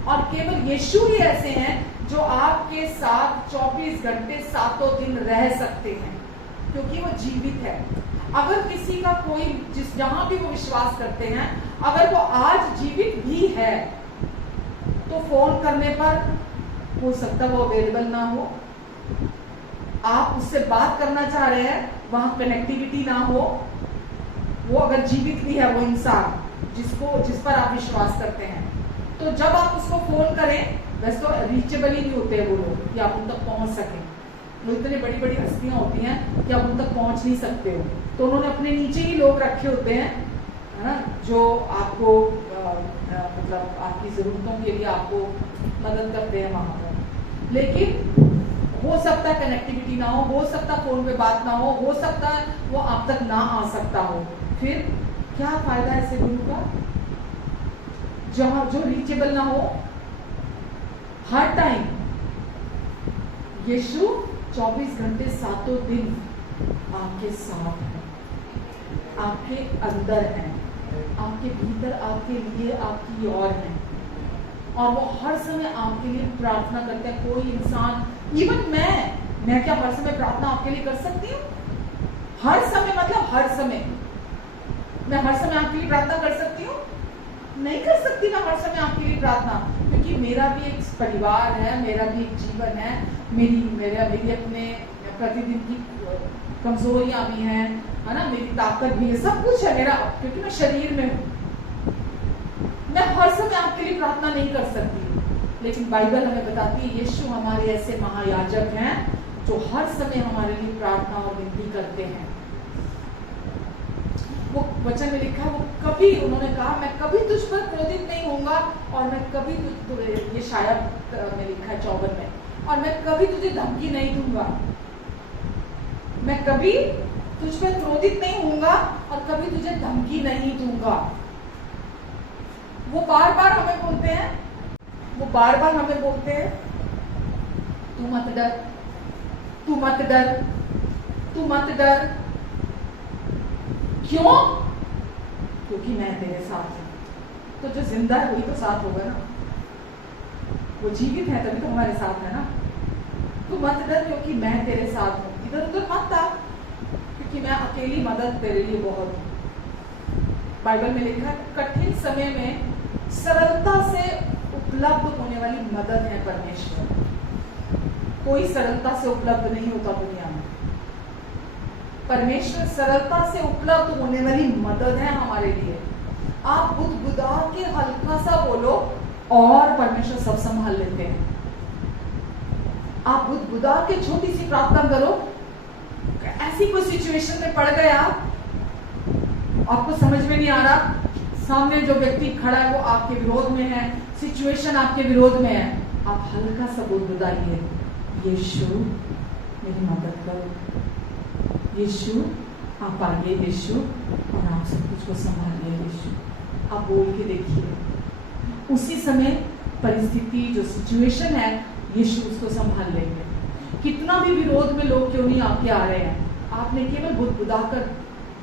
और केवल यीशु ही ऐसे हैं जो आपके साथ 24 घंटे सातों दिन रह सकते हैं, क्योंकि वो जीवित है। अगर किसी का कोई जिस जहां भी वो विश्वास करते हैं, अगर वो आज जीवित भी है तो फोन करने पर हो सकता है वो अवेलेबल ना हो, आप उससे बात करना चाह रहे हैं, वहां कनेक्टिविटी ना हो, वो अगर जीवित भी है वो इंसान जिस पर आप विश्वास करते हैं, तो जब आप उसको फोन करें, वैसे तो रीचेबल ही नहीं होते वो लोग कि आप उन तक पहुंच सकें। वो इतनी बड़ी बड़ी हस्तियां होती हैं कि आप उन तक पहुंच नहीं सकते हो, तो उन्होंने अपने नीचे ही लोग रखे होते हैं, है ना, जो आपको मतलब आपकी जरूरतों के लिए आपको मदद करते हैं वहां पर। लेकिन हो सकता है कनेक्टिविटी ना हो सकता फोन पे बात ना हो सकता है वो आप तक ना आ सकता हो। फिर क्या फायदा है ऐसे गुरु का जहां जो रीचेबल ना हो? हर टाइम यीशु 24 घंटे सातों दिन आपके साथ है, आपके अंदर है, आपके भीतर, आपके लिए, आपकी ओर है, और वो हर समय आपके लिए प्रार्थना करते हैं। कोई इंसान, इवन मैं क्या हर समय प्रार्थना आपके लिए कर सकती हूँ? हर समय मतलब हर समय मैं हर समय आपके लिए प्रार्थना कर सकती हूँ? नहीं कर सकती मैं हर समय आपके लिए प्रार्थना, क्योंकि मेरा भी एक परिवार है, मेरा भी एक जीवन है, मेरी अपने प्रतिदिन की कमजोरियां भी हैं, है ना, मेरी ताकत भी है, सब कुछ है मेरा, क्योंकि मैं शरीर में हूँ। मैं हर समय आपके लिए प्रार्थना नहीं कर सकती, लेकिन बाइबल हमें बताती है यीशु हमारे ऐसे महायाजक हैं जो हर समय हमारे लिए प्रार्थना और विनती करते हैं। वो वचन में लिखा, वो कभी, उन्होंने कहा, मैं कभी तुझ पर क्रोधित नहीं होऊंगा, और मैं कभी ये शायद में लिखा है 54 में, और मैं कभी तुझे धमकी नहीं दूंगा, मैं कभी तुझ पर क्रोधित नहीं होऊंगा और कभी तुझे धमकी नहीं दूंगा। वो बार बार हमें बोलते हैं, तू मत डर, तू मत डर, तू मत डर। क्यों? क्योंकि मैं तेरे साथ हूं। तो जो जिंदा है वही तो साथ होगा ना, वो जीवित है तभी तो हमारे साथ है ना। तू मत डर क्योंकि मैं तेरे साथ हूं, इधर उधर मत आ, क्योंकि मैं अकेली मदद तेरे लिए बहुत हूं। बाइबल में लिखा है, कठिन समय में सरलता से उपलब्ध होने वाली मदद है परमेश्वर। कोई सरलता से उपलब्ध नहीं होता दुनिया में, परमेश्वर सरलता से उपलब्ध होने वाली मदद है हमारे लिए। आप बुदबुदा के हल्का सा बोलो और परमेश्वर सब संभाल लेते हैं। आप बुदबुदा के छोटी सी प्रार्थना करो, ऐसी कोई सिचुएशन में पड़ गए आपको समझ में नहीं आ रहा, सामने जो व्यक्ति खड़ा है वो आपके विरोध में है, सिचुएशन आपके विरोध में है, आप हल्का सा बुदबुदाइए, यीशु मेरी मदद करो, यीशु आप आइए, यीशु और आप सब कुछ को संभालिए, यीशु आप बोल के देखिए। उसी समय परिस्थिति जो सिचुएशन है, यीशु उसको संभाल लेंगे। कितना भी विरोध में लोग क्यों नहीं आपके आ रहे हैं, आपने केवल बुदबुदा कर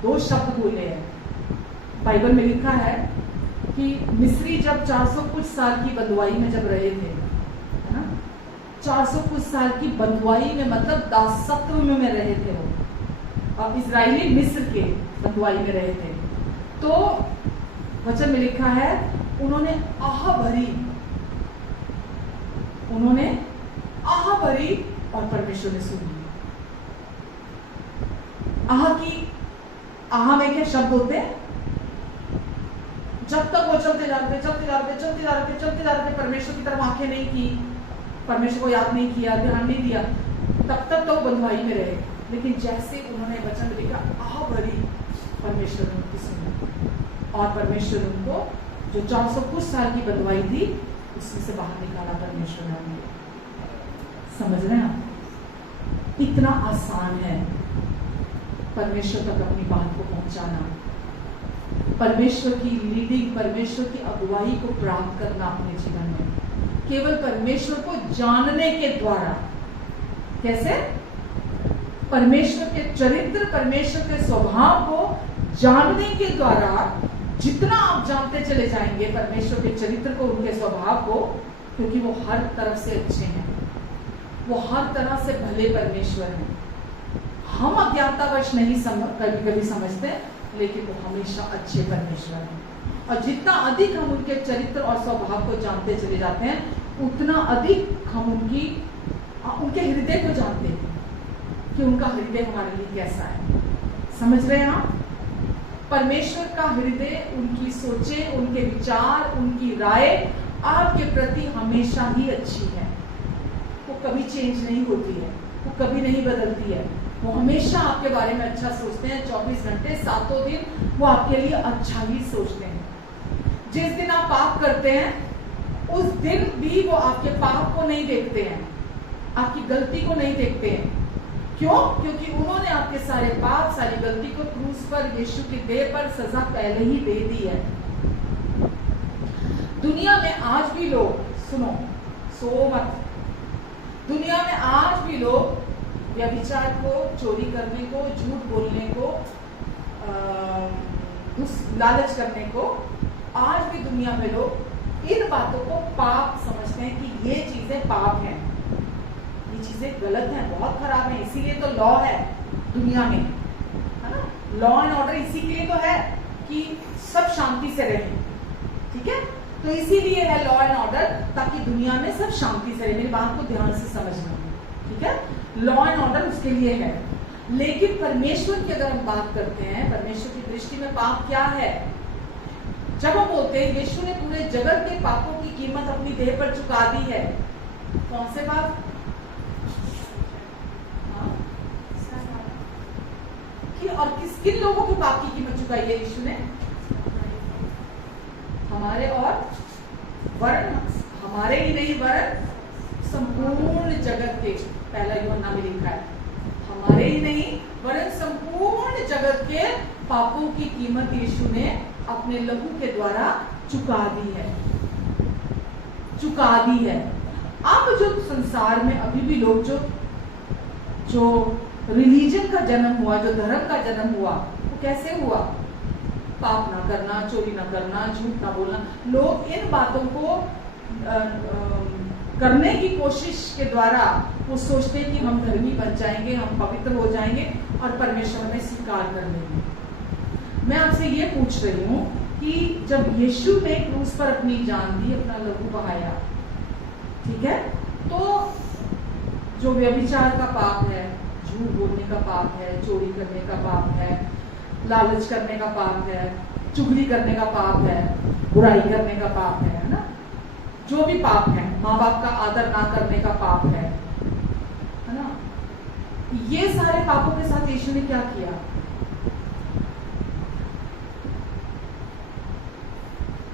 2 शब्द बोले हैं। बाइबल में लिखा है कि मिस्री जब 400 कुछ साल की बंधुआई में जब रहे थे, है ना, 400 कुछ साल की बंधुआई में मतलब दासत्व में रहे थे वो, अब इजराइली मिस्र के बंधुआई में रहे थे। तो वचन में लिखा है उन्होंने आह भरी और परमेश्वर ने सुनी। आह में क्या शब्द होते हैं? जब तक वो चलते जा रहे थे, परमेश्वर की तरफ आंखें नहीं की, परमेश्वर को याद नहीं किया, ध्यान नहीं दिया, तब तक तो बंधुआई में रहे। लेकिन जैसे उन्होंने वचन लिखा, आह भरी, परमेश्वर ने उनकी सुनी और परमेश्वर उनको जो 400 कुछ साल की बंधुआई थी उसमें से बाहर निकाला परमेश्वर ने उनको। समझ रहे हैं आप? इतना आसान है परमेश्वर तक अपनी बात को पहुंचाना, परमेश्वर की लीडिंग, परमेश्वर की अगुवाई को प्राप्त करना अपने जीवन में केवल परमेश्वर को जानने के द्वारा। कैसे? परमेश्वर के चरित्र, परमेश्वर के स्वभाव को जानने के द्वारा जितना आप जानते चले जाएंगे परमेश्वर के चरित्र को, उनके स्वभाव को, क्योंकि वो हर तरफ से अच्छे हैं, वो हर तरह से भले परमेश्वर हैं। हम अज्ञानतावश नहीं कभी कभी समझते, लेकिन वो हमेशा अच्छे परमेश्वर हैं। और जितना अधिक हम उनके चरित्र और स्वभाव को जानते चले जाते हैं, उतना अधिक हम उनके हृदय को जानते हैं कि उनका हृदय हमारे लिए कैसा है। समझ रहे हैं आप? परमेश्वर का हृदय, उनकी सोचें, उनके विचार, उनकी राय आपके प्रति हमेशा ही अच्छी है। वो कभी चेंज नहीं होती है, वो कभी नहीं बदलती है। वो हमेशा आपके बारे में अच्छा सोचते हैं। 24 घंटे 7 दिन वो आपके लिए अच्छा ही सोचते हैं। जिस दिन आप पाप करते हैं उस दिन भी वो आपके पाप को नहीं देखते हैं, आपकी गलती को नहीं देखते हैं। क्यों? क्योंकि उन्होंने आपके सारे पाप, सारी गलती को क्रूस पर, यीशु की देह पर सजा पहले ही दे दी है। दुनिया में आज भी लोग, सुनो, सो मत, दुनिया में आज भी लोग व्यभिचार को, चोरी करने को, झूठ बोलने को, लालच करने को, आज भी दुनिया में लोग इन बातों को पाप समझते हैं कि ये चीजें पाप हैं, ये चीजें गलत हैं, बहुत खराब हैं। इसीलिए तो लॉ है दुनिया में, है ना? लॉ एंड ऑर्डर इसी के लिए तो है कि सब शांति से रहें, ठीक है? तो इसीलिए है लॉ एंड ऑर्डर, ताकि दुनिया में सब शांति से रहे। मेरी बात को ध्यान से समझना, ठीक है? लॉ एंड ऑर्डर उसके लिए है। लेकिन परमेश्वर की अगर हम बात करते हैं, परमेश्वर की दृष्टि में पाप क्या है? जब हम बोलते हैं यीशु ने पूरे जगत के पापों की कीमत अपनी देह पर चुका दी है, कौन से पाप? और किन लोगों के पाप की कीमत चुकाई है यीशु ने? हमारे और वर्ण, हमारे ही नहीं वर्ण संपूर्ण जगत के। पहला यूहन्ना में लिखा है, हमारे ही नहीं वर्ण संपूर्ण जगत के पापों की कीमत यीशु ने अपने लहू के द्वारा चुका दी है, चुका दी है। अब जो संसार में अभी भी लोग जो रिलीजन का जन्म हुआ, जो धर्म का जन्म हुआ, वो कैसे हुआ? पाप ना करना, चोरी ना करना, झूठ ना बोलना। लोग इन बातों को करने की कोशिश के द्वारा वो सोचते हैं कि हम धर्मी बन जाएंगे, हम पवित्र हो जाएंगे और परमेश्वर में स्वीकार कर लेंगे। मैं आपसे ये पूछ रही हूँ कि जब यीशु ने क्रूस पर अपनी जान दी, अपना लहू बहाया, ठीक है, तो जो व्यभिचार का पाप है, झूठ बोलने का पाप है, चोरी करने का पाप है, लालच करने का पाप है, चुगली करने का पाप है, बुराई करने का पाप है ना? जो भी पाप है, माँ बाप का आदर ना करने का पाप है ना? ये सारे पापों के साथ यीशु ने क्या किया?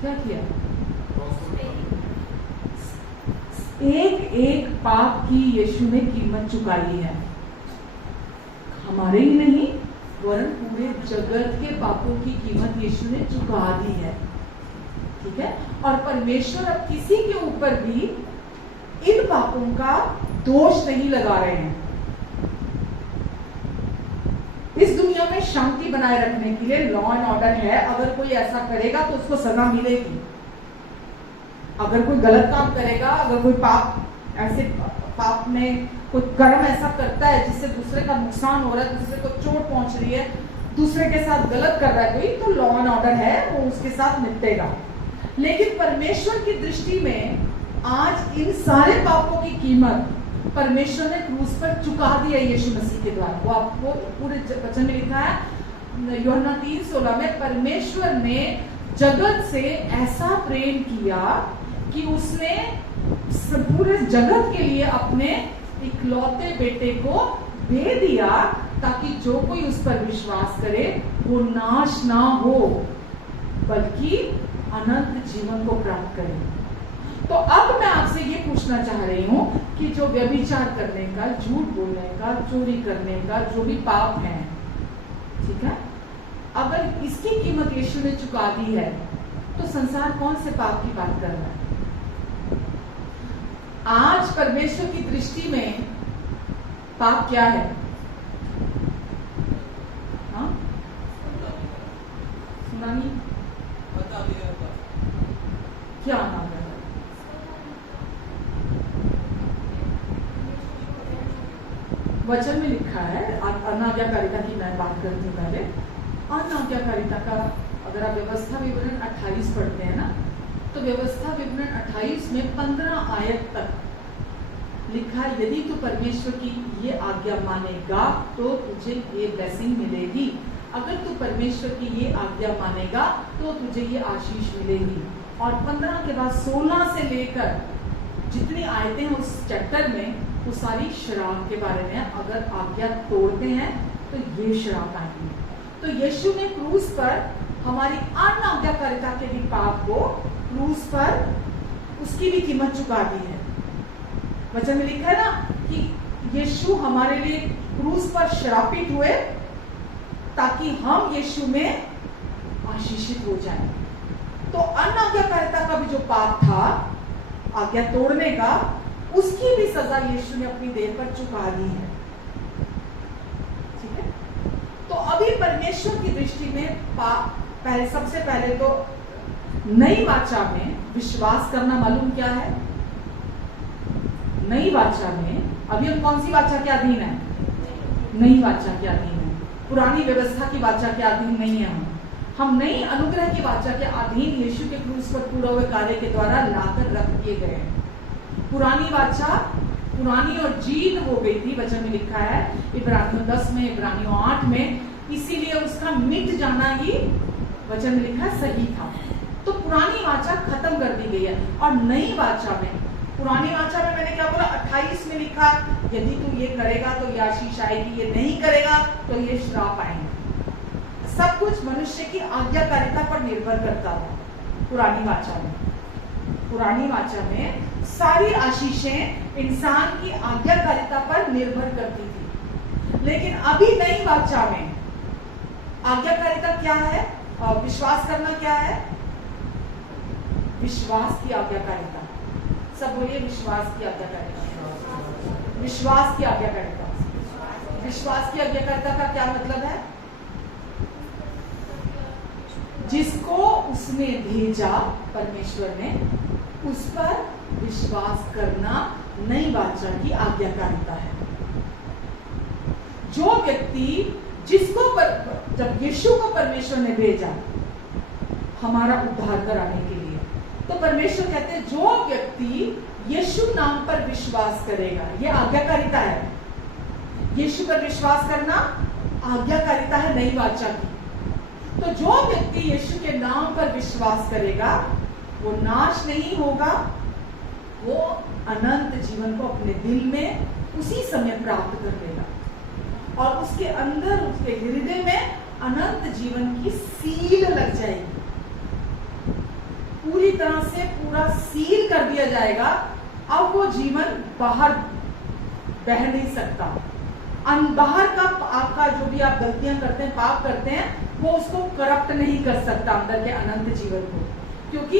क्या किया? एक एक पाप की यीशु ने कीमत चुकाई है। हमारे ही नहीं वरन पूरे जगत के पापों की कीमत यीशु ने चुका दी है, ठीक है? और परमेश्वर अब किसी के ऊपर भी इन पापों का दोष नहीं लगा रहे हैं। इस दुनिया में शांति बनाए रखने के लिए लॉ एंड ऑर्डर है। अगर कोई ऐसा करेगा तो उसको सजा मिलेगी। अगर कोई गलत काम करेगा, अगर कोई पाप में कोई कर्म ऐसा करता है जिससे दूसरे का नुकसान हो रहा है, दूसरे को चोट पहुंच रही है, दूसरे के साथ गलत कर रहा है कोई, तो लॉ एंड ऑर्डर है, वो उसके साथ निपटेगा। लेकिन परमेश्वर की दृष्टि में आज इन सारे पापों की कीमत परमेश्वर ने क्रूस पर चुका दी है यीशु मसीह के द्वारा। वो आपको पूरे वचन में लिखा है यूहन्ना 3:16 में, परमेश्वर ने जगत से ऐसा प्रेम किया कि उसने पूरे जगत के लिए अपने इकलौते बेटे को दे दिया, ताकि जो कोई उस पर विश्वास करे वो नाश ना हो बल्कि अनंत जीवन को प्राप्त करे। तो अब मैं आपसे ये पूछना चाह रही हूं कि जो व्यभिचार करने का, झूठ बोलने का, चोरी करने का जो भी पाप है, ठीक है, अगर इसकी कीमत यीशु ने चुका दी है तो संसार कौन से पाप की बात कर रहा है? आज परमेश्वर की दृष्टि में पाप क्या है? हाँ, सुना नहीं? क्या नाम है? वचन में लिखा है, अनाज्ञाकारिता की मैं बात करती हूँ पहले। अनाज्ञाकारिता का अगर आप व्यवस्था विवरण 28 पढ़ते हैं ना, तो व्यवस्था विवरण 28 में 15 आयत तक लिखा है, यदि तू परमेश्वर की ये आज्ञा मानेगा तो तुझे ये ब्लेसिंग मिलेगी, अगर तू परमेश्वर की ये आज्ञा मानेगा तो तुझे ये आशीष मिलेगी। और 15 के बाद 16 से लेकर जितनी आयतें हैं उस चैप्टर में, वो सारी श्राप के बारे में। अगर आज्ञा तोड़ते हैं तो ये श्राप आएंगे। तो यीशु ने क्रूस पर हमारी अनाज्ञाकारिता के भी पाप को क्रूस पर उसकी भी कीमत चुका दी है। वचन में लिखा है ना कि यीशु हमारे लिए क्रूस पर श्रापित हुए ताकि हम यीशु में आशीषित हो जाएं। तो अनाज्ञाकारिता का भी जो पाप था, आज्ञा तोड़ने का, उसकी भी सजा यीशु ने अपनी देह पर चुका दी है। ठीक है, तो अभी परमेश्वर की दृष्टि में पाप, पहले सबसे पहले तो नई वाचा में विश्वास करना मालूम क्या है? नई वाचा में अभी हम कौन सी वाचा के अधीन है? नई वाचा के अधीन है। पुरानी व्यवस्था की वाचा के अधीन नहीं है। हम नई अनुग्रह की वाचा के अधीन यीशु के क्रूस पर पूरा हुए कार्य के द्वारा लाकर रख दिए गए हैं। पुरानी वाचा पुरानी और जीर्ण हो गई थी, वचन में लिखा है इब्रानियों 10 में, इब्रानियों 8 में, इसीलिए उसका मिट जाना ही वचन में लिखा सही था। तो पुरानी वाचा खत्म कर दी गई है। और नई वाचा में, पुरानी वाचा में मैंने क्या बोला, 28 में लिखा यदि तू ये करेगा तो ये आशीष आएगी, ये नहीं करेगा तो ये श्राप आएंगे। सब कुछ मनुष्य की आज्ञाकारिता पर निर्भर करता था पुरानी वाचा में। पुरानी वाचा में सारी आशीषें इंसान की आज्ञाकारिता पर निर्भर करती थी। लेकिन अभी नई वाचा में आज्ञाकारिता क्या है और विश्वास करना क्या है? विश्वास की आज्ञाकारिता। सब बोलिए, विश्वास की आज्ञाकारिता। विश्वास की आज्ञाकारिता। विश्वास की आज्ञाकारिता का क्या मतलब है? जिसको उसने भेजा परमेश्वर ने, उस पर विश्वास करना नई वाचा की आज्ञाकारिता है। जो व्यक्ति जिसको जब यीशु को परमेश्वर ने भेजा हमारा उद्धार कराने के लिए, तो परमेश्वर कहते हैं जो व्यक्ति यीशु नाम पर विश्वास करेगा, ये आज्ञाकारिता है। यीशु पर विश्वास करना आज्ञाकारिता है नई वाचा की। तो जो व्यक्ति यीशु के नाम पर विश्वास करेगा वो नाश नहीं होगा, वो अनंत जीवन को अपने दिल में उसी समय प्राप्त कर लेगा और उसके अंदर, उसके हृदय में अनंत जीवन की सील लग जाएगी। पूरी तरह से पूरा सील कर दिया जाएगा। अब वो जीवन बाहर बह नहीं सकता। बाहर का आपका जो भी आप गलतियां करते हैं, पाप करते हैं, वो उसको करप्ट नहीं कर सकता अंदर के अनंत जीवन को, क्योंकि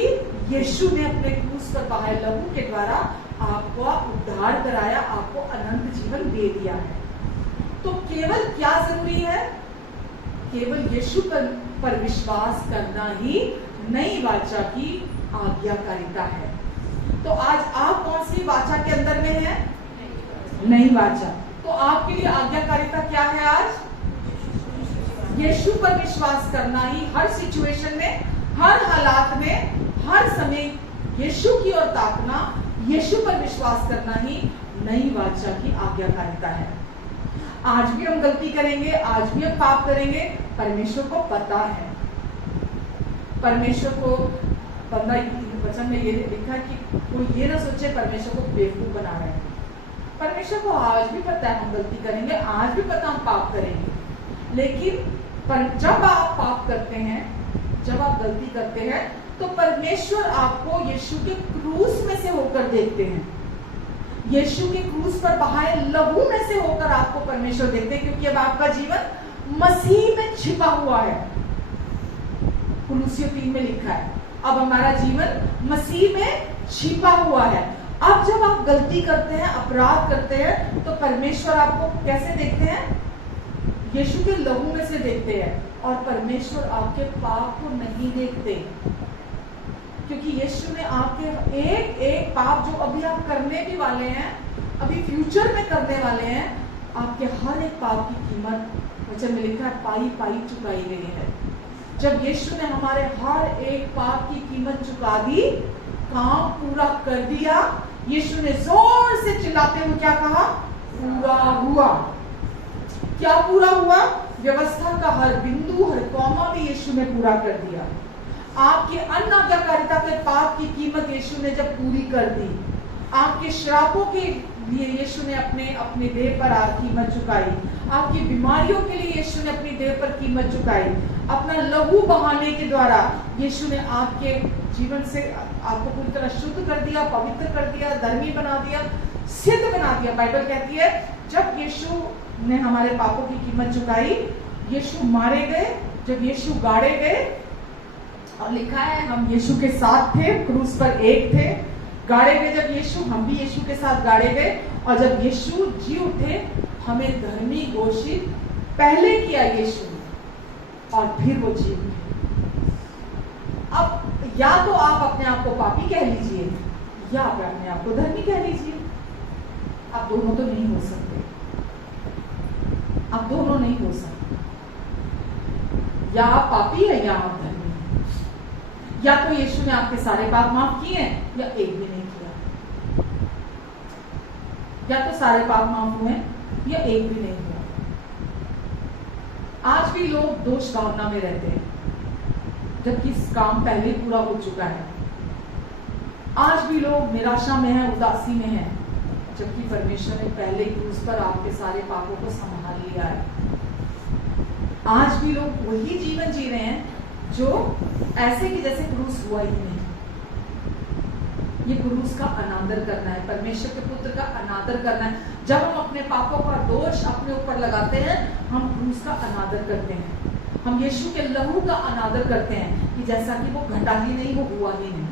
यीशु ने अपने क्रूस पर बहाए लहू के द्वारा आपको उद्धार कराया, आपको अनंत जीवन दे दिया है। तो केवल क्या जरूरी है? केवल यीशु पर विश्वास करना ही नई वाचा की आज्ञाकारिता है। तो आज आप कौन सी वाचा के अंदर में है? नई वाचा। तो आपके लिए आज्ञाकारिता क्या है आज? यीशु पर विश्वास करना ही, हर सिचुएशन में, हर हालात में, हर समय यीशु की ओर ताकना, यीशु पर विश्वास करना ही नई वाचा की आज्ञाकारिता है। आज भी हम गलती करेंगे, आज भी हम पाप करेंगे, परमेश्वर को पता है। परमेश्वर को बंदा वचन में ये लिखा है कि कोई ये ना सोचे परमेश्वर को बेवकूफ बना रहे हैं। परमेश्वर को आज भी पता है हम गलती करेंगे, आज भी पता हम पाप करेंगे, लेकिन जब आप पाप करते हैं, जब आप गलती करते हैं, तो परमेश्वर आपको यीशु के क्रूस में से होकर देखते हैं। यीशु के क्रूस पर बहाए लहू में से होकर आपको परमेश्वर देखते हैं, क्योंकि अब आपका जीवन मसीह में छिपा हुआ है। कुलुस्सियों 3 में लिखा है, अब हमारा जीवन मसीह में छिपा हुआ है। अब जब आप गलती करते हैं, अपराध करते हैं, तो परमेश्वर आपको कैसे देखते हैं? यीशु के लहू में से देखते हैं। और परमेश्वर आपके पाप को नहीं देखते, क्योंकि यीशु ने आपके एक एक पाप जो अभी आप करने भी वाले हैं, अभी फ्यूचर में करने वाले हैं, आपके हर एक पाप की कीमत वचन में लिखा है पाई पाई चुकाई गई है। जब यीशु ने हमारे हर एक पाप की कीमत चुका दी, काम पूरा कर दिया, यीशु ने जोर से चिल्लाते हुए क्या कहा? पूरा हुआ। क्या पूरा हुआ? व्यवस्था का हर बिंदु, हर कौमा भी यीशु ने पूरा कर दिया। आपके अनाज्ञाकारिता के पाप की कीमत यीशु ने जब पूरी कर दी, आपके श्रापों के लिए यीशु ने अपने देह पर कीमत चुकाई, आपकी बीमारियों के लिए यीशु ने अपनी देह पर कीमत चुकाई, अपना लहू बहाने के द्वारा यीशु ने आपके जीवन से आपको पूरी तरह शुद्ध कर दिया, पवित्र कर दिया, धर्मी बना दिया, सिद्ध बना दिया। बाइबल कहती है जब यीशु ने हमारे पापों की कीमत चुकाई, यीशु मारे गए, जब यीशु गाड़े गए, और लिखा है हम यीशु के साथ थे, क्रूस पर एक थे, गाड़े गए जब यीशु, हम भी यीशु के साथ गाड़े गए, और जब यीशु जी उठे, हमें धर्मी घोषित पहले किया यीशु, और फिर वो जी उठे। अब या तो आप अपने आप को पापी कह लीजिए, या आप अपने आप को धर्मी कह लीजिए। आप दोनों तो नहीं हो सकते, आप दोनों नहीं हो सकते। या आप पापी है या आप धर्मी। या तो यीशु ने आपके सारे पाप माफ किए हैं, या एक भी नहीं किया। या तो सारे पाप माफ हुए, या एक भी नहीं हुआ। आज भी लोग दोष भावना में रहते हैं, जबकि काम पहले पूरा हो चुका है। आज भी लोग निराशा में हैं, उदासी में हैं, जबकि परमेश्वर ने पहले क्रूस पर आपके सारे पापों को संभाल लिया है। आज भी लोग वही जीवन जी रहे हैं जो ऐसे कि जैसे क्रूस हुआ ही नहीं। ये क्रूस का अनादर करना है, परमेश्वर के पुत्र का अनादर करना है। जब हम अपने पापों का दोष अपने ऊपर लगाते हैं, हम क्रूस का अनादर करते हैं, हम यीशु के लहू का अनादर करते हैं कि जैसा कि वो घटा ही नहीं, वो हुआ ही नहीं।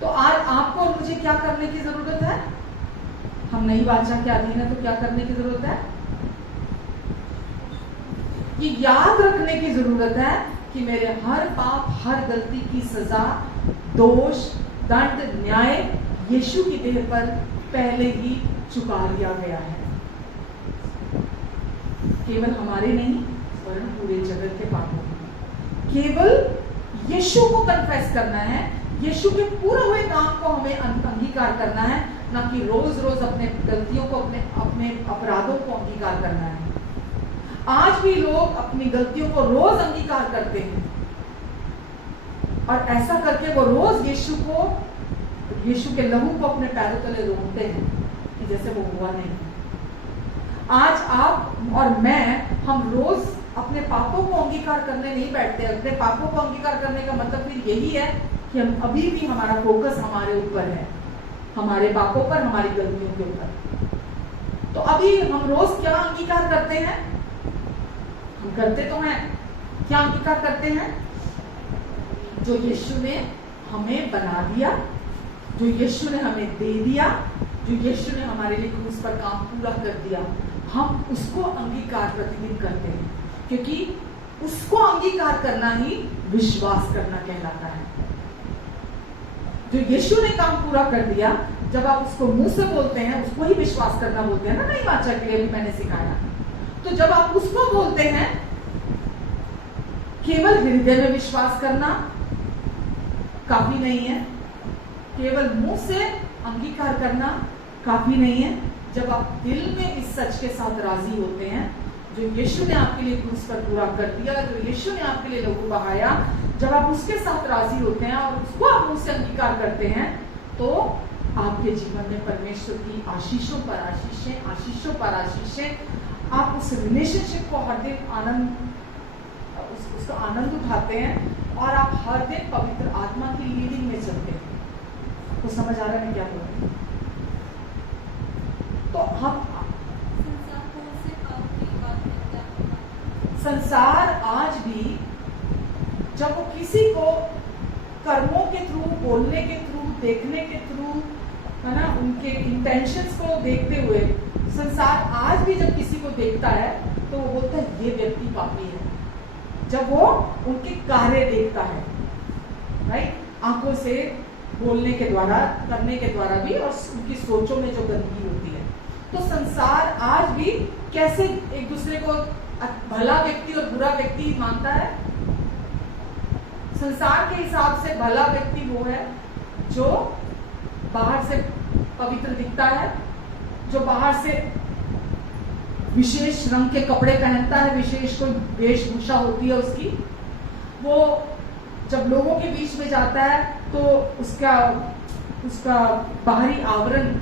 तो आज आपको और मुझे क्या करने की जरूरत है? हम नई वाचा के अधीन है, तो क्या करने की जरूरत है? ये याद रखने की जरूरत है कि मेरे हर पाप, हर गलती की सजा, दोष, दंड, न्याय यीशु की देह पर पहले ही चुका लिया गया है। केवल हमारे नहीं, वरन पूरे जगत के पापों में। केवल यीशु को कन्फेस करना है, यीशु के पूरे हुए काम को हमें अंगीकार करना है, ना कि रोज रोज अपने गलतियों को, अपने अपराधों को अंगीकार करना है। आज भी लोग अपनी गलतियों को रोज अंगीकार करते हैं, और ऐसा करके वो रोज यीशु के लहू को अपने पैरों तले रोकते हैं कि जैसे वो हुआ नहीं। आज आप और मैं, हम रोज अपने पापों को अंगीकार करने नहीं बैठते। अपने पापों को अंगीकार करने का मतलब फिर यही है कि हम अभी भी, हमारा फोकस हमारे ऊपर है, हमारे पापों पर, हमारी गलतियों के ऊपर। तो अभी हम रोज क्या अंगीकार करते हैं? हम करते तो हैं, क्या अंगीकार करते हैं? जो यीशु ने हमें बना दिया, जो यीशु ने हमें दे दिया, जो यीशु ने हमारे लिए क्रूस पर काम पूरा कर दिया, हम उसको अंगीकार प्रतिदिन करते हैं, क्योंकि उसको अंगीकार करना ही विश्वास करना कहलाता है। जो यीशु ने काम पूरा कर दिया, जब आप उसको मुंह से बोलते हैं, उसको ही विश्वास करना बोलते हैं ना, नई वाचा के लिए भी मैंने सिखाया। तो जब आप उसको बोलते हैं, केवल हृदय में विश्वास करना काफी नहीं है, केवल मुंह से अंगीकार करना काफी नहीं है। जब आप दिल में इस सच के साथ राजी होते हैं, जो यीशु ने आपके लिए क्रूस पर पूरा कर दिया, जो यीशु ने आपके लिए लहू बहाया, जब आप उसके साथ राजी होते हैं और उसको आप मुझसे अंगीकार करते हैं, तो आपके जीवन में परमेश्वर की आशीषों पर आशीषें, आशीषों पर आशीषें, आप उस रिलेशनशिप को हर दिन उसका आनंद उठाते हैं और आप हर दिन पवित्र आत्मा की लीडिंग में चलते हैं। तो समझ आ रहा है मैं क्या बोल रही हूँ? तो हम संसार आज भी जब वो किसी को कर्मों के थ्रू, बोलने के थ्रू, देखने के थ्रू, है ना, उनके इंटेंशंस को देखते हुए संसार आज भी जब किसी को देखता है तो वो बोलता है ये व्यक्ति पापी है। जब वो उनके कार्य देखता है, राइट, आंखों से, बोलने के द्वारा, करने के द्वारा भी, और उनकी सोचों में जो गंदगी होती है, तो संसार आज भी कैसे एक दूसरे को भला व्यक्ति और बुरा व्यक्ति मानता है? संसार के हिसाब से भला व्यक्ति वो है जो बाहर से पवित्र दिखता है, जो बाहर से विशेष रंग के कपड़े पहनता है, विशेष कोई वेशभूषा होती है उसकी, वो जब लोगों के बीच में जाता है तो उसका बाहरी आवरण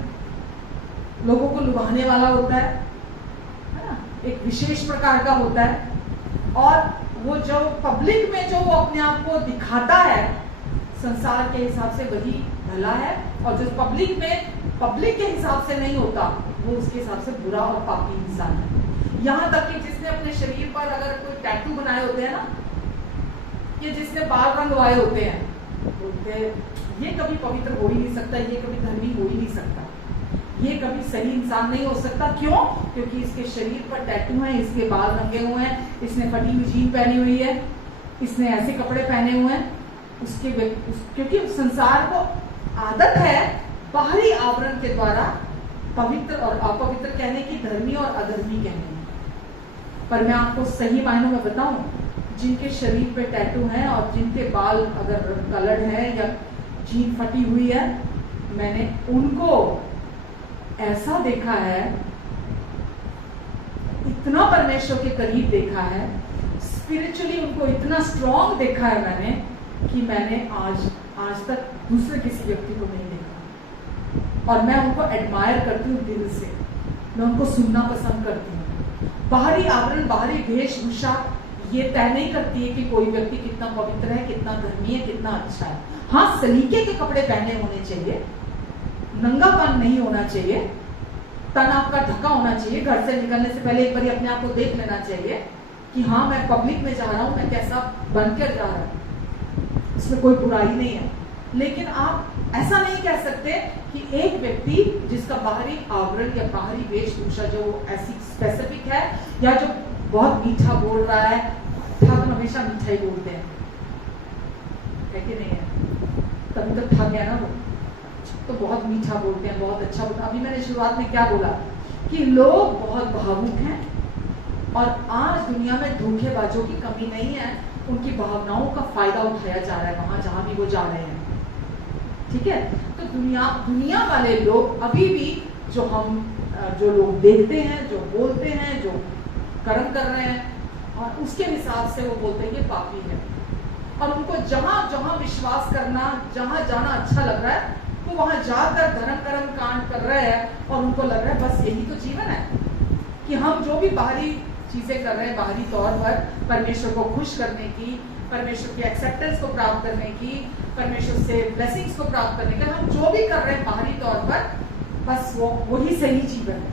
लोगों को लुभाने वाला होता है ना, एक विशेष प्रकार का होता है। और वो जो पब्लिक में जो वो अपने आप को दिखाता है, संसार के हिसाब से वही भला है, और जो पब्लिक के हिसाब से नहीं होता, वो उसके हिसाब से बुरा और पापी इंसान है। यहाँ तक कि जिसने अपने शरीर पर अगर कोई टैटू बनाए होते हैं ना, या जिसने बाल रंगवाए होते हैं, बोलते ये कभी पवित्र हो ही नहीं सकता, ये कभी धर्मी हो ही नहीं सकता, ये कभी सही इंसान नहीं हो सकता। क्यों? क्योंकि इसके शरीर पर टैटू है, इसके बाल रंगे हुए हैं, इसने फटी हुई जीन पहनी हुई है, इसने ऐसे कपड़े पहने हुए हैं, क्योंकि संसार को आदत है बाहरी आवरण के द्वारा पवित्र और अपवित्र कहने की, धर्मी और अधर्मी कहने की। पर मैं आपको सही मायनों में बताऊं, जिनके शरीर पे टैटू हैं और जिनके बाल अगर कलर्ड है या जीन फटी हुई है, मैंने उनको ऐसा देखा है, इतना परमेश्वर के करीब देखा है, स्पिरिचुअली उनको इतना स्ट्रॉन्ग देखा है मैंने, कि मैंने आज तक दूसरे किसी व्यक्ति को नहीं देखा। और मैं उनको एडमायर करती हूँ दिल से, मैं उनको सुनना पसंद करती हूँ। बाहरी आवरण, बाहरी वेशभूषा ये तय नहीं करती है कि कोई व्यक्ति कितना पवित्र है, कितना धर्मी है, कितना अच्छा है। हाँ, सलीके के कपड़े पहने होने चाहिए, नंगापन नहीं होना चाहिए, तन आपका ढका होना चाहिए, घर से निकलने से पहले एक बार अपने आप को देख लेना चाहिए कि हाँ, मैं पब्लिक में जा रहा हूँ, मैं कैसा बनकर जा रहा हूँ, इसमें कोई बुराई नहीं है। लेकिन आप ऐसा नहीं कह सकते कि एक व्यक्ति जिसका बाहरी आवरण या बाहरी वेशभूषा जो ऐसी स्पेसिफिक है, या जो बहुत मीठा बोल रहा है, ठग हमेशा मीठा ही बोलते हैं, है कि नहीं है? तभी तो ठग है ना वो, तो बहुत मीठा बोलते हैं, बहुत अच्छा बोलते हैं। अभी मैंने शुरुआत में क्या बोला कि लोग बहुत भावुक हैं, और आज दुनिया में धोखेबाजों की कमी नहीं है, उनकी भावनाओं का फायदा उठाया जा रहा है वहां जहां भी वो जा रहे हैं। ठीक है, तो दुनिया वाले लोग अभी भी जो लोग देखते हैं, जो बोलते हैं, जो कर्म कर रहे हैं, और उसके हिसाब से वो बोलते हैं ये पापी है, और उनको जहां जहां विश्वास करना, जहां जाना अच्छा लग रहा है, वो वहां जाकर धर्म कर्म कांड कर रहे हैं, और उनको लग रहा है बस यही तो जीवन है, कि हम जो भी बाहरी चीजें कर रहे हैं, बाहरी तौर पर परमेश्वर को खुश करने की, परमेश्वर की एक्सेप्टेंस को प्राप्त करने की, परमेश्वर से ब्लेसिंग्स को प्राप्त करने का, हम जो भी कर रहे हैं बाहरी तौर पर, बस वही सही जीवन है।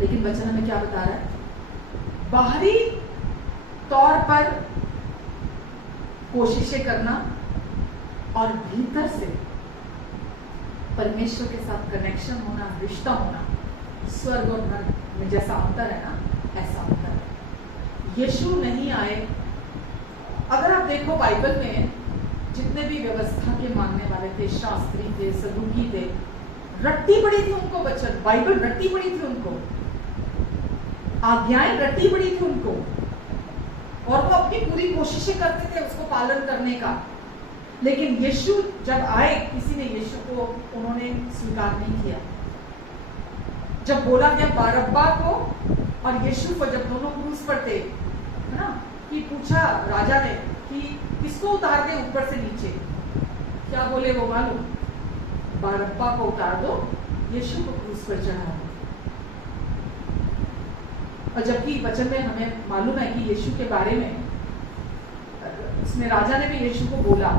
लेकिन वचन हमें क्या बता रहा है? बाहरी तौर पर कोशिशें करना और भीतर से परमेश्वर के साथ कनेक्शन होना, रिश्ता होना, स्वर्ग और नरक में जैसा अंतर है ना, ऐसा अंतर है। यीशु नहीं आए। अगर आप देखो बाइबल में जितने भी व्यवस्था के मानने वाले थे, शास्त्री थे, सदूकी थे, रट्टी पड़ी थी उनको वचन, बाइबल रट्टी पड़ी थी उनको, आज्ञाएं रट्टी पड़ी थी उनको, और वो अपनी पूरी कोशिशें करते थे उसको पालन करने का। लेकिन यीशु जब आए, किसी ने यीशु को उन्होंने स्वीकार नहीं किया। जब बोला गया बारब्बा को और यीशु को जब दोनों क्रूस पर थे, है ना, कि पूछा राजा ने कि किसको उतार दे ऊपर से नीचे, क्या बोले वो मालूम? बरअब्बा को उतार दो, यीशु को क्रूस पर चढ़ा दो। और जबकि वचन में हमें मालूम है कि यीशु के बारे में उसने राजा ने भी यीशु को बोला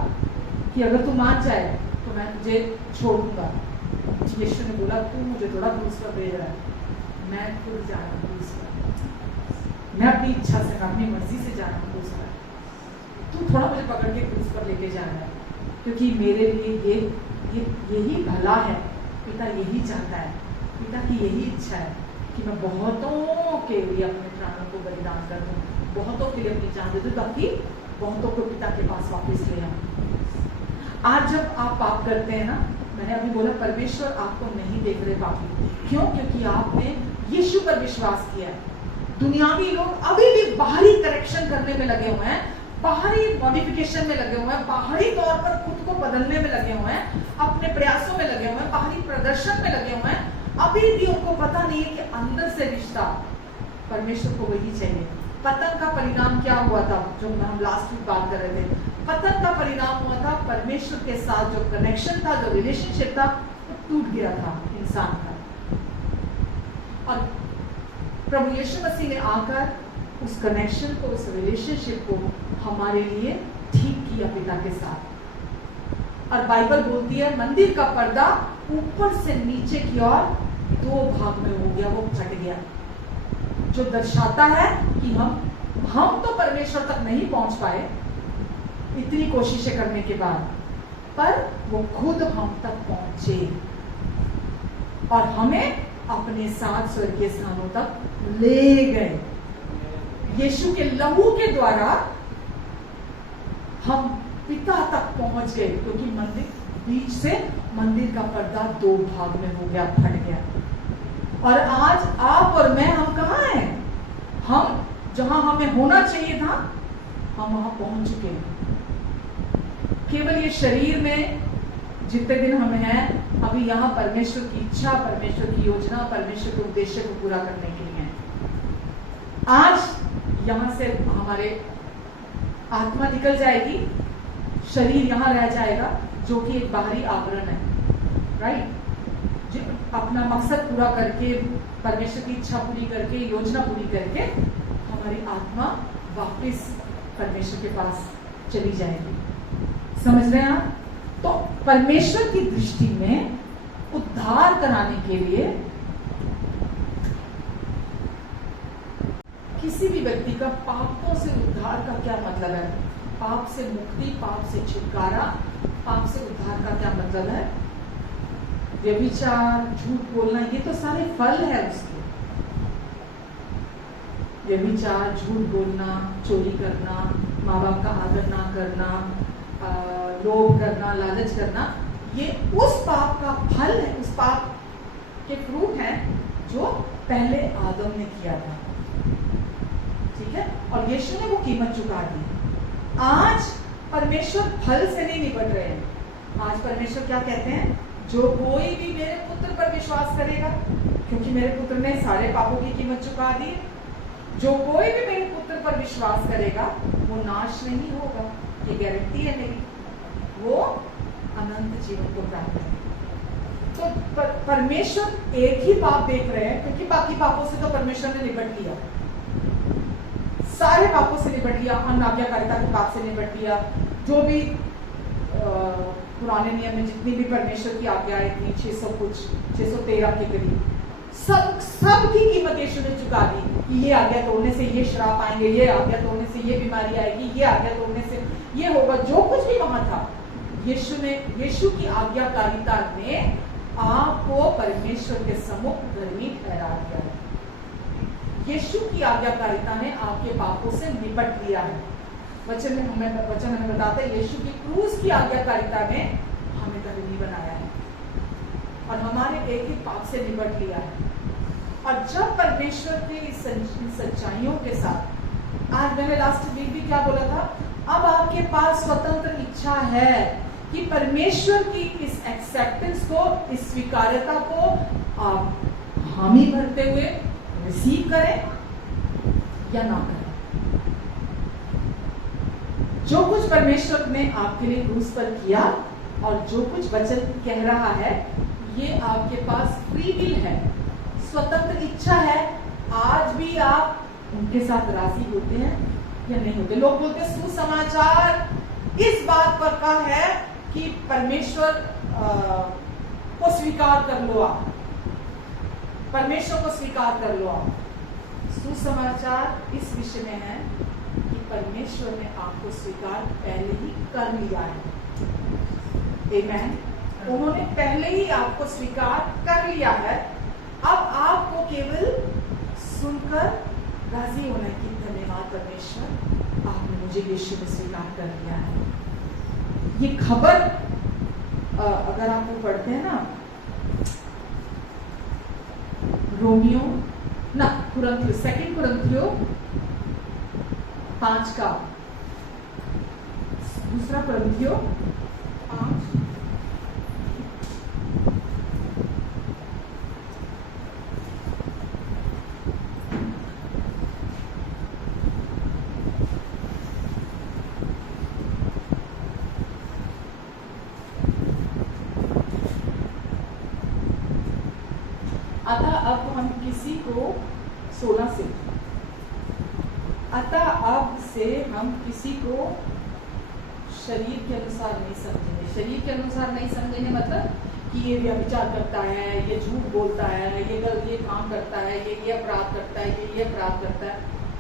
कि अगर तू मान जाए तो मैं तुझे छोड़ दूंगा। यीशु ने बोला तू मुझे थोड़ा क्रूस पर भेज रहा है, मैं खुद जा रहा हूँ क्रूस पर, मैं अपनी इच्छा से, अपनी मर्जी से जा रहा हूँ क्रूस पर, तू थोड़ा मुझे पकड़ के क्रूस पर लेके जा रहा है, क्योंकि मेरे लिए यही भला है, पिता यही चाहता है, पिता की यही इच्छा है कि मैं बहुतों के लिए अपने प्राणों को बलिदान कर दूं, बहुतों के लिए अपनी जान दे दूं, ताकि बहुतों को पिता के पास वापस ले आऊं। आज जब आप पाप करते हैं ना, मैंने अभी बोला परमेश्वर आपको नहीं देख रहे पापी, क्यों? क्योंकि आपने यीशु पर विश्वास किया है। दुनियावी लोग अभी भी बाहरी करेक्शन करने में लगे हुए हैं, बाहरी मॉडिफिकेशन में लगे हुए हैं, बाहरी तौर पर खुद को बदलने में लगे हुए हैं, अपने प्रयासों में लगे हुए हैं, बाहरी प्रदर्शन में लगे हुए हैं। अभी भी उनको पता नहीं है कि अंदर से रिश्ता परमेश्वर को वही चाहिए। पतन का परिणाम क्या हुआ था, जो हम लास्ट वीक बात कर रहे थे? पतन का परिणाम हुआ था परमेश्वर के साथ जो कनेक्शन था, जो रिलेशनशिप था, वो टूट गया था इंसान का। और प्रभु यीशु मसीह ने आकर उस कनेक्शन को, उस रिलेशनशिप को हमारे लिए ठीक किया पिता के साथ। और बाइबल बोलती है मंदिर का पर्दा ऊपर से नीचे की ओर 2 भाग में हो गया, वो फट गया, जो दर्शाता है कि हम तो परमेश्वर तक नहीं पहुंच पाए इतनी कोशिशें करने के बाद, पर वो खुद हम तक पहुंचे और हमें अपने साथ स्वर्गीय स्थानों तक ले गए। यीशु के लहू के द्वारा हम पिता तक पहुंच गए, क्योंकि मंदिर बीच से मंदिर का पर्दा 2 भाग में हो गया, फट गया। और आज आप और मैं, हम कहाँ हैं? हम जहां हमें होना चाहिए था, हम वहां पहुंच चुके हैं। केवल ये शरीर में जितने दिन हम हैं, अभी यहाँ परमेश्वर की इच्छा, परमेश्वर की योजना, परमेश्वर के उद्देश्य को पूरा करने के लिए हैं। आज यहाँ से हमारे आत्मा निकल जाएगी, शरीर यहाँ रह जाएगा, जो कि एक बाहरी आवरण है, राइट? अपना मकसद पूरा करके, परमेश्वर की इच्छा पूरी करके, योजना पूरी करके हमारी आत्मा वापस परमेश्वर के पास चली जाएगी। समझ रहे हैं आप? तो परमेश्वर की दृष्टि में उद्धार कराने के लिए किसी भी व्यक्ति का पापों से उद्धार का क्या मतलब है? पाप से मुक्ति, पाप से छुटकारा, पाप से उद्धार का क्या मतलब है? व्यभिचार, झूठ बोलना, ये तो सारे फल है उसके। व्यभिचार, झूठ बोलना, चोरी करना, माँ बाप का आदर ना करना, लोभ करना, लालच करना, ये उस पाप का फल है, उस पाप के फ्रूट हैं जो पहले आदम ने किया था। ठीक है? और यीशु ने वो कीमत चुका दी। आज परमेश्वर फल से नहीं निपट रहे हैं। आज परमेश्वर क्या कहते हैं? जो कोई भी मेरे पुत्र पर विश्वास करेगा, क्योंकि मेरे पुत्र ने सारे पापों की कीमत चुका दी, जो कोई भी मेरे पुत्र पर विश्वास करेगा वो नाश नहीं होगा, ये गारंटी है मेरी, वो अनंत जीवन को प्राप्त करेगा। तो परमेश्वर एक ही पाप देख रहे हैं, क्योंकि बाकी पापों से तो परमेश्वर ने निपट लिया, सारे पापों से निपट लिया, अनाज्ञाकारिता के पाप से निपट लिया, जो भी पुराने नियम में जितनी भी परमेश्वर की आज्ञाएं थी, 613 के करीब, सब की कीमत यीशु ने चुका दी कि ये आज्ञा तोड़ने से ये श्राप आएंगे, ये आज्ञा तोड़ने से ये बीमारी आएगी, ये आज्ञा तोड़ने से ये होगा, जो कुछ भी वहां था, यीशु की आज्ञाकारिता ने आपको परमेश्वर के सम्मुख धर्मी ठहरा दिया है। यीशु की आज्ञाकारिता ने आपके पापों से निपट लिया है। वचन हमें बताता है, यीशु की क्रूस की आज्ञाकारिता ने हमें धर्मी बनाया है और हमारे एक एक पाप से निपट लिया है। और जब परमेश्वर के इस सच्चाइयों के साथ, आज मैंने लास्ट वीक भी क्या बोला था, अब आपके पास स्वतंत्र इच्छा है कि परमेश्वर की इस एक्सेप्टेंस को, इस स्वीकार्यता को आप हामी भरते हुए रिसीव करें या ना करें। जो कुछ परमेश्वर ने आपके लिए क्रूस पर किया और जो कुछ वचन कह रहा है, ये आपके पास फ्री विल है, स्वतंत्र इच्छा है। आज भी आप उनके साथ राजी होते हैं या नहीं होते। लोग बोलते हैं सुसमाचार इस बात पर का है कि परमेश्वर को स्वीकार कर लो, आप परमेश्वर को स्वीकार कर लो। आप सुसमाचार इस विषय में है कि परमेश्वर ने आपको स्वीकार पहले ही कर लिया है। आमेन। उन्होंने पहले ही आपको स्वीकार कर लिया है। अब आपको केवल सुनकर राजी होने की, धन्यवाद परमेश्वर, आपने मुझे यीशु में स्वीकार कर लिया है। ये खबर अगर आप वो पढ़ते हैं ना, रोमियो ना कुरिन्थियों, 2 कुरिन्थियों 5 का, 2 कुरिन्थियों 5 अतः अब हम किसी को 16 से, अतः अब से हम किसी को शरीर के अनुसार नहीं समझेंगे। शरीर के अनुसार नहीं समझेंगे मतलब कि ये व्यभिचार करता है, ये झूठ बोलता है, ये काम करता है, ये अपराध करता है, ये अपराध करता है।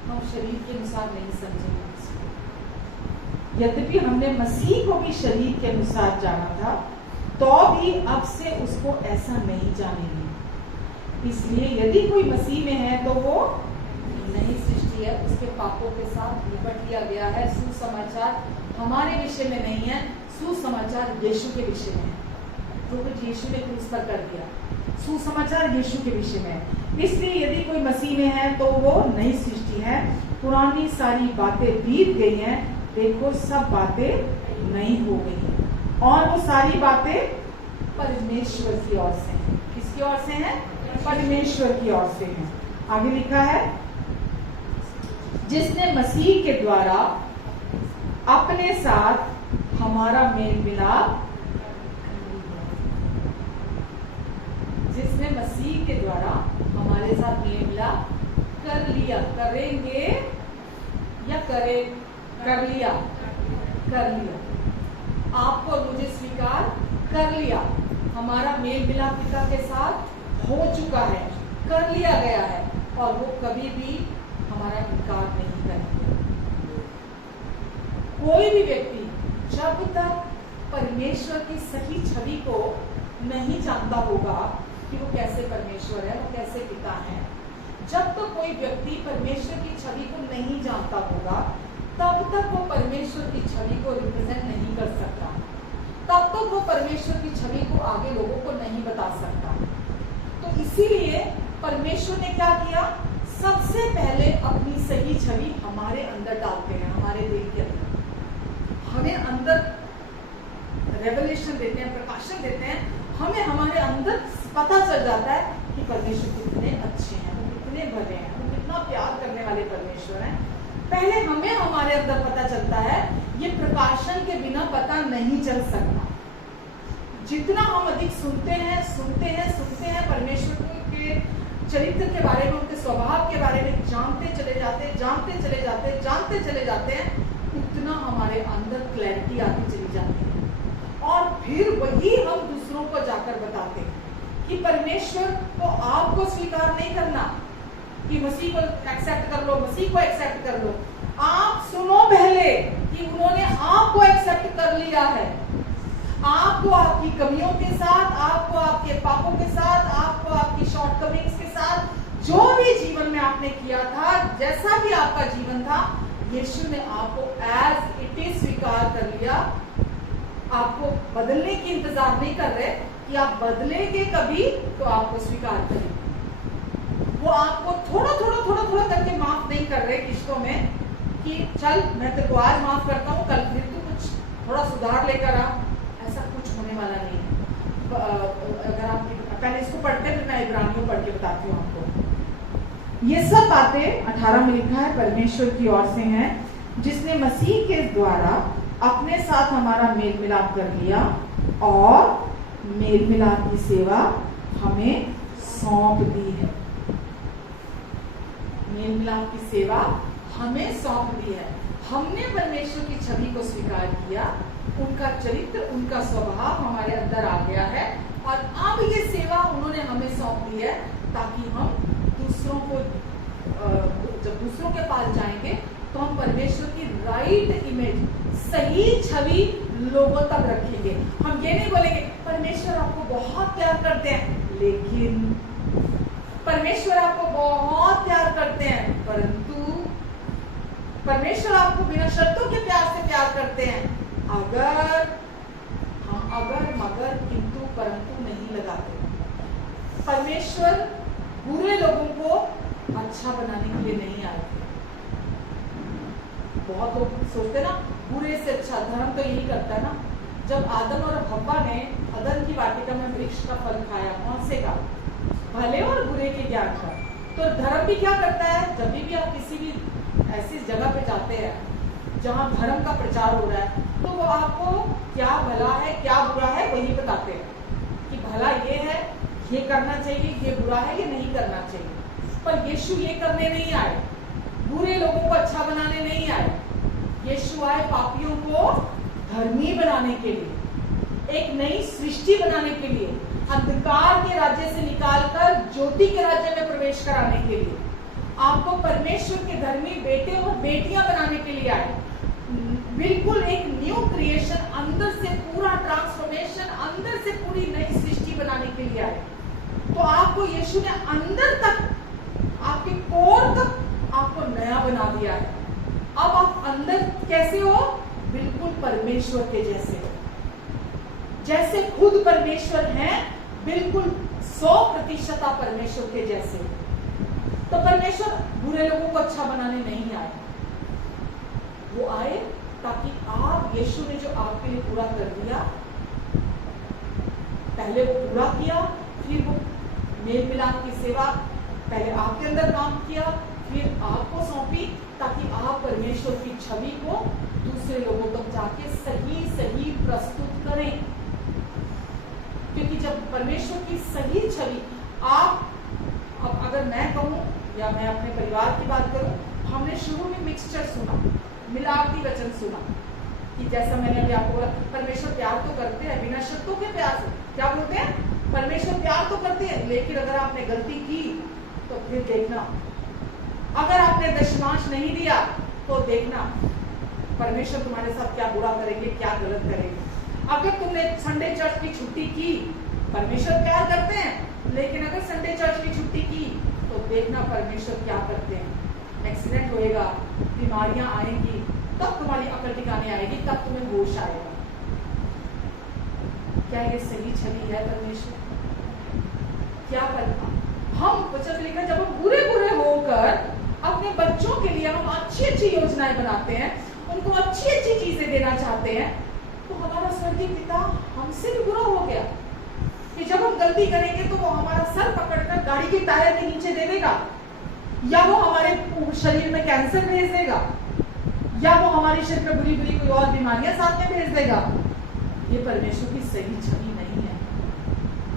हम शरीर के अनुसार नहीं समझेंगे किसी। यद्यपि हमने मसीह को भी शरीर के अनुसार जाना था, तो भी अब से उसको ऐसा नहीं जानेंगे। इसलिए यदि कोई मसीह में है तो वो नई सृष्टि है, उसके पापों के साथ निपट लिया गया है। सुसमाचार हमारे विषय में नहीं है, सुसमाचार यीशु के विषय में है, जो कुछ यीशु ने क्रूस पर कर दिया। सुसमाचार यीशु के विषय में है। इसलिए यदि कोई मसीह में है तो वो नई सृष्टि है, पुरानी सारी बातें बीत गई हैं, देखो सब बातें नई हो गई हैं। और वो सारी बातें परमेश्वर की ओर से हैं। किसकी ओर से हैं? परमेश्वर की ओर से हैं। आगे लिखा है, जिसने मसीह के द्वारा अपने साथ हमारा मेल मिलाप, जिसने मसीह के द्वारा हमारे साथ मेल मिलाप कर लिया, करेंगे या करे, कर लिया, कर लिया, आपको और मुझे स्वीकार कर लिया। हमारा मेल मिलाप पिता के साथ हो चुका है, कर लिया गया है, और वो कभी भी हमारा इनकार नहीं करेंगे। कोई भी व्यक्ति जब तक परमेश्वर की सही छवि को नहीं जानता होगा कि वो कैसे परमेश्वर है, वो कैसे पिता है, जब तक कोई व्यक्ति परमेश्वर की छवि को नहीं जानता होगा, तब तक वो परमेश्वर की छवि को रिप्रेजेंट नहीं कर सकता, तब तक वो परमेश्वर की छवि को आगे लोगों को नहीं बता सकता। तो इसीलिए परमेश्वर ने क्या किया, सबसे पहले अपनी सही छवि हमारे अंदर डालते हैं, हमारे दिल के अंदर हमें अंदर रेवलेशन देते हैं, प्रकाशन देते हैं। हमें हमारे अंदर पता चल जाता है कि परमेश्वर कितने अच्छे हैं, वो कितने भले हैं, वो कितना प्यार करने वाले परमेश्वर हैं। पहले हमें हमारे अंदर पता चलता है, ये प्रकाशन के बिना पता नहीं चल सकता। जितना हम अधिक सुनते हैं परमेश्वर के चरित्र के बारे में, उनके स्वभाव के बारे में जानते चले जाते हैं, उतना हमारे अंदर क्लैरिटी आती चली जाती है। और फिर वही हम दूसरों को जाकर बताते हैं कि परमेश्वर को आपको स्वीकार नहीं करना कि मसीह को एक्सेप्ट कर लो, मसीह को एक्सेप्ट कर लो। आप सुनो पहले कि उन्होंने आपको एक्सेप्ट कर लिया है। आपको आपकी कमियों के साथ, आपको आपके पापों के साथ, आपको आपकी शॉर्टकमिंग्स के साथ, जो भी जीवन में आपने किया था, जैसा भी आपका जीवन था, यीशु ने आपको एज इट इज स्वीकार कर लिया। आपको बदलने की इंतजार नहीं कर रहे कि आप बदलेंगे कभी तो आपको स्वीकार करेंगे। वो आपको थोड़ा थोड़ा करके माफ नहीं कर रहे किश्तों में कि चल मैं तेरे को आज माफ करता हूँ, कल फिर तू कुछ थोड़ा सुधार लेकर आ। ऐसा कुछ होने वाला नहीं है। अगर आप पहले इसको पढ़ते हैं, फिर मैं इब्रानियों पढ़ के बताती हूँ आपको। ये सब बातें 18 में लिखा है परमेश्वर की ओर से हैं, जिसने मसीह के द्वारा अपने साथ हमारा मेल मिलाप कर लिया और मेल मिलाप की सेवा हमें सौंप दी है। मेल मिलाप की सेवा हमें सौंप दी है। हमने परमेश्वर की छवि को स्वीकार किया, उनका चरित्र, उनका स्वभाव हमारे अंदर आ गया है और अब ये सेवा उन्होंने हमें सौंप दी है ताकि हम दूसरों को, जब दूसरों के पास जाएंगे तो हम परमेश्वर की राइट इमेज, सही छवि लोगों तक रखेंगे। हम ये नहीं बोलेंगे परमेश्वर आपको बहुत प्यार करते हैं, लेकिन परमेश्वर आपको बहुत प्यार करते हैं, परंतु परमेश्वर आपको बिना शर्तों के प्यार से प्यार करते हैं, अगर हम अगर मगर किंतु परंतु नहीं लगाते। परमेश्वर बुरे लोगों को अच्छा बनाने के लिए नहीं आए। बहुत लोग सोचते ना बुरे से अच्छा, धर्म तो यही करता है ना। जब आदम और हव्वा ने अदन की वाटिका में वृक्ष का फल खाया, कौन से का? भले और बुरे के ज्ञान का। तो धर्म भी क्या करता है, जब भी आप किसी भी ऐसी जगह पे जाते हैं जहाँ धर्म का प्रचार हो रहा है, तो वो आपको क्या भला है क्या बुरा है वही बताते हैं कि भला ये है, ये करना चाहिए, ये बुरा है, ये नहीं करना चाहिए। पर यीशु ये करने नहीं आए, बुरे लोगों को अच्छा बनाने नहीं आए। यीशु आए पापियों को धर्मी बनाने के लिए, एक नई सृष्टि बनाने के लिए, अंधकार के राज्य से निकालकर ज्योति के राज्य में प्रवेश कराने के लिए, आपको परमेश्वर के धर्मी बेटे और बेटियां बनाने के लिए आए। बिल्कुल एक न्यू क्रिएशन, अंदर से पूरा ट्रांसफॉर्मेशन, अंदर से पूरी नई सृष्टि बनाने के लिए आए। तो आपको यीशु ने अंदर तक, आपके कोर तक आपको नया बना दिया है। अब आप अंदर कैसे हो? बिल्कुल परमेश्वर के जैसे हो, जैसे खुद परमेश्वर हैं, बिल्कुल 100% आप परमेश्वर के जैसे हो। तो परमेश्वर बुरे लोगों को अच्छा बनाने नहीं आए, वो आए ताकि आप, यीशु ने जो आपके लिए पूरा कर दिया, पहले वो पूरा किया, फिर वो मेल मिलाप की सेवा पहले आपके अंदर काम किया, फिर आपको सौंपी ताकि आप परमेश्वर की छवि को दूसरे लोगों तक जाके सही सही प्रस्तुत करें। क्योंकि जब परमेश्वर की सही छवि आप, अब अगर मैं कहूँ या मैं अपने परिवार की बात करूँ, हमने शुरू में मिक्सचर सुना, मिलावटी वचन सुना कि जैसा मैंने अभी आपको बोला, परमेश्वर प्यार तो करते हैं बिना शर्तों के प्यार से। क्या बोलते हैं? परमेश्वर प्यार तो करते हैं, लेकिन अगर आपने गलती की तो फिर देखना, अगर आपने दशमांश नहीं दिया तो देखना परमेश्वर तुम्हारे साथ क्या बुरा करेंगे, क्या गलत करेंगे। अगर तुमने संडे चर्च की छुट्टी की, परमेश्वर प्यार करते हैं, लेकिन अगर संडे चर्च की छुट्टी की तो देखना परमेश्वर क्या करते हैं। एक्सीडेंट होएगा, बीमारियां आएंगी, तब तुम्हारी अकल ठिकाने आएगी, तब तुम्हें होश आएगा। क्या ये सही छवि है परमेश्वर? क्या करना हम वचन लिखा, जब हम बुरे बुरे होकर अपने बच्चों के लिए हम अच्छी अच्छी योजनाएं बनाते हैं, उनको अच्छी अच्छी चीजें देना चाहते हैं, तो हमारा स्वर्गीय पिता हमसे भी बुरा हो गया कि जब हम गलती करेंगे तो वो हमारा सर पकड़कर गाड़ी के टायर के नीचे दे देगा, या वो हमारे शरीर में कैंसर भेज देगा, या वो हमारे शरीर में बुरी बुरी कोई और बीमारियां साथ में भेज देगा। ये परमेश्वर की सही छवि नहीं है।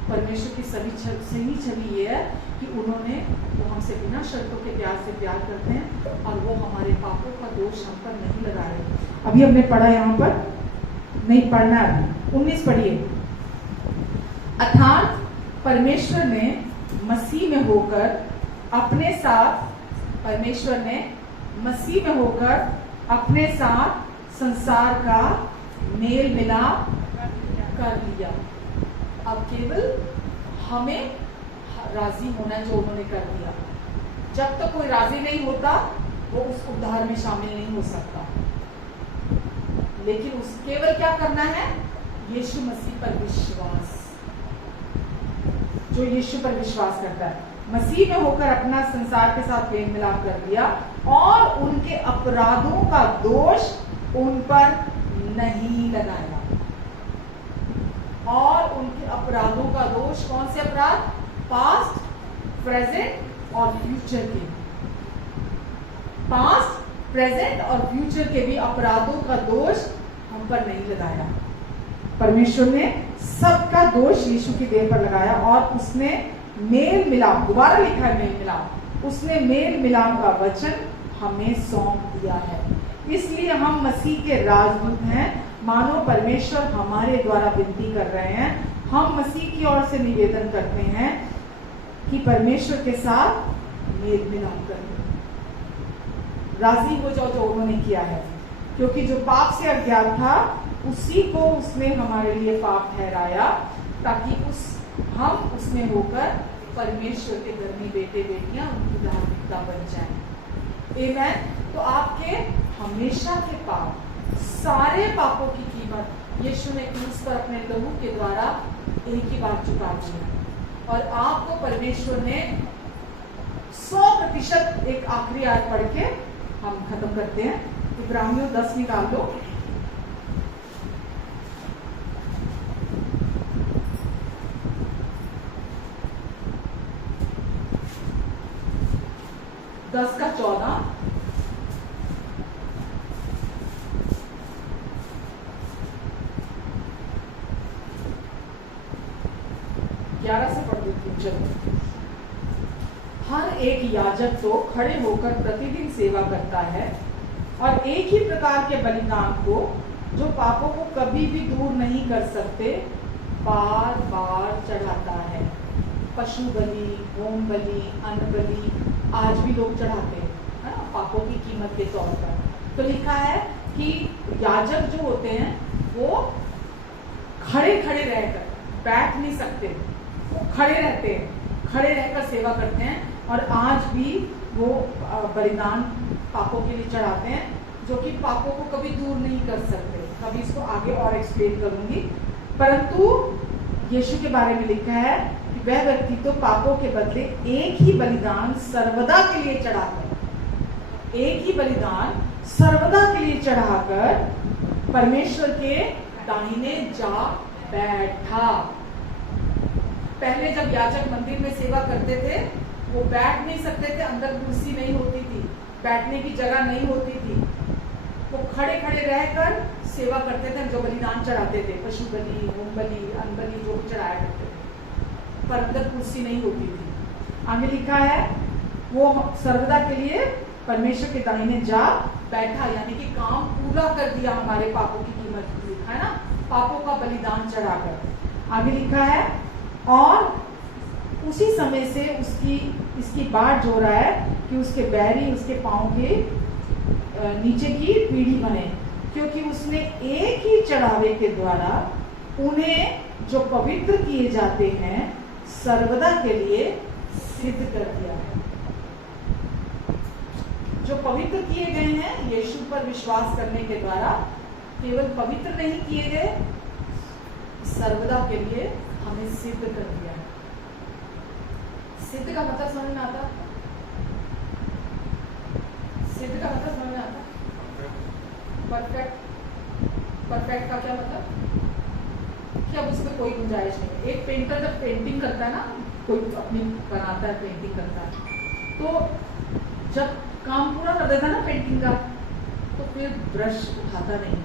परमेश्वर की सही छवि ये है कि उन्होंने, वो हमसे बिना शर्तों के प्यार से प्यार करते हैं और वो हमारे पापों का दोष हम पर नहीं लगा रहे। अभी हमने पढ़ा, यहाँ पर नहीं पढ़ना है, 19 पढ़िए। अर्थात परमेश्वर ने मसीह में होकर अपने साथ, परमेश्वर ने मसीह में होकर अपने साथ संसार का मेल मिलाप कर लिया। अब केवल हमें राजी होना है जो उन्होंने कर दिया। जब तक कोई राजी नहीं होता वो उस उद्धार में शामिल नहीं हो सकता। लेकिन उस केवल क्या करना है? यीशु मसीह पर विश्वास। जो यीशु पर विश्वास करता है, मसीह में होकर अपना संसार के साथ मेल मिलाप कर लिया और उनके अपराधों का दोष उन पर नहीं लगाया। और उनके अपराधों का दोष, कौन से अपराध? पास्ट, प्रेजेंट और फ्यूचर के, पास्ट, प्रेजेंट और फ्यूचर के भी अपराधों का दोष हम पर नहीं लगाया। परमेश्वर ने सबका दोष यीशु की देह पर लगाया और उसने मेल मिलाप, दोबारा लिखा है मेल मिलाप, उसने मेल मिलाप का वचन हमें सौंप दिया है। इसलिए हम मसीह के राजदूत हैं, मानो परमेश्वर हमारे द्वारा विनती कर रहे हैं। हम मसीह की ओर से निवेदन करते हैं कि परमेश्वर के साथ मेल मिलाप करें, राजी हो जाओ जो उन्होंने किया है, क्योंकि जो पाप से अज्ञात था उसी को उसने हमारे लिए पाप ठहराया, ताकि हम उसमें होकर परमेश्वर के धर्मी बेटे बेटियां उनकी धार्मिकता बन जाएं। आमीन। तो आपके हमेशा के पाप, सारे पापों की कीमत यीशु ने क्रूस पर अपने लहू के द्वारा एक ही बार चुका दिया और आपको परमेश्वर ने 100% एक आखिरी आयत पढ़ के हम खत्म करते हैं। इब्रानियों 10 निकाल लो। दस का 14, से पढ़ देती हूँ। चलो, हर एक याजक तो खड़े होकर प्रतिदिन सेवा करता है और एक ही प्रकार के बलिदान को, जो पापों को कभी भी दूर नहीं कर सकते, बार बार चढ़ाता है। पशु बलि, होम बलि, अन्न बलि आज भी लोग चढ़ाते हैं, है ना, पापों की कीमत के तौर पर। तो लिखा है कि याजक जो होते हैं वो खड़े खड़े रहकर, बैठ नहीं सकते, वो खड़े रहते हैं, खड़े रहकर सेवा करते हैं और आज भी वो बलिदान पापों के लिए चढ़ाते हैं, जो कि पापों को कभी दूर नहीं कर सकते। कभी इसको आगे और एक्सप्लेन करूंगी, परंतु यीशु के बारे में लिखा है कि वह व्यक्ति तो पापों के बदले एक ही बलिदान सर्वदा के लिए चढ़ाकर, एक ही बलिदान सर्वदा के लिए चढ़ाकर परमेश्वर के दाहिने जा बैठा। पहले जब याजक मंदिर में सेवा करते थे वो बैठ नहीं सकते थे, अंदर कुर्सी नहीं होती थी, बैठने की जगह नहीं होती थी, वो खड़े खड़े रहकर सेवा करते थे। जो बलिदान चढ़ाते थे, पशु बलि, होम बलि, अन्न बलि, जो भी चढ़ाया करते थे, पर अंदर कुर्सी नहीं होती थी। आगे लिखा है वो सर्वदा के लिए परमेश्वर के दाहिने जा बैठा, यानी कि काम पूरा कर दिया हमारे पापों की कीमत, लिखा है ना, पापों का बलिदान चढ़ाकर। आगे लिखा है और उसी समय से इसकी बाट जो रहा है कि उसके बैरी उसके पांव के नीचे की पीढ़ी बने, क्योंकि उसने एक ही चढ़ावे के द्वारा उन्हें जो पवित्र किए जाते हैं सर्वदा के लिए सिद्ध कर दिया है। जो पवित्र किए गए हैं यीशु पर विश्वास करने के द्वारा, केवल पवित्र नहीं किए गए, सर्वदा के लिए हमें सिद्ध कर दिया है। सिद्ध का मतलब समझ में आता? सिद्ध का मतलब समझ में आता? परफेक्ट। परफेक्ट का क्या मतलब कि अब उसमें कोई गुंजाइश नहीं। एक पेंटर जब पेंटिंग करता है ना, कोई अपनी बनाता है, पेंटिंग करता है, तो जब काम पूरा कर देता है ना पेंटिंग का, तो फिर ब्रश उठाता नहीं,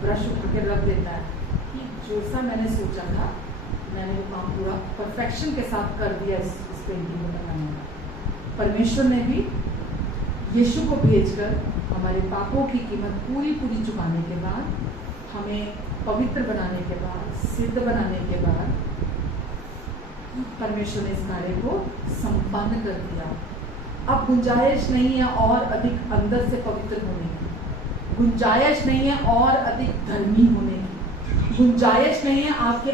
ब्रश उठा के रख देता है कि जैसा मैंने सोचा था मैंने वो काम पूरा परफेक्शन के साथ कर दिया इस पेंटिंग को बनाने में। परमेश्वर ने भी यीशु को भेजकर हमारे पापों की कीमत पूरी चुकाने के बाद, हमें पवित्र बनाने के बाद, सिद्ध बनाने के बाद, परमेश्वर ने इस कार्य को संपन्न कर दिया। अब गुंजाइश नहीं है और अधिक अंदर से पवित्र होने की, गुंजाइश नहीं है और अधिक धर्मी होने की, गुंजाइश नहीं है आपके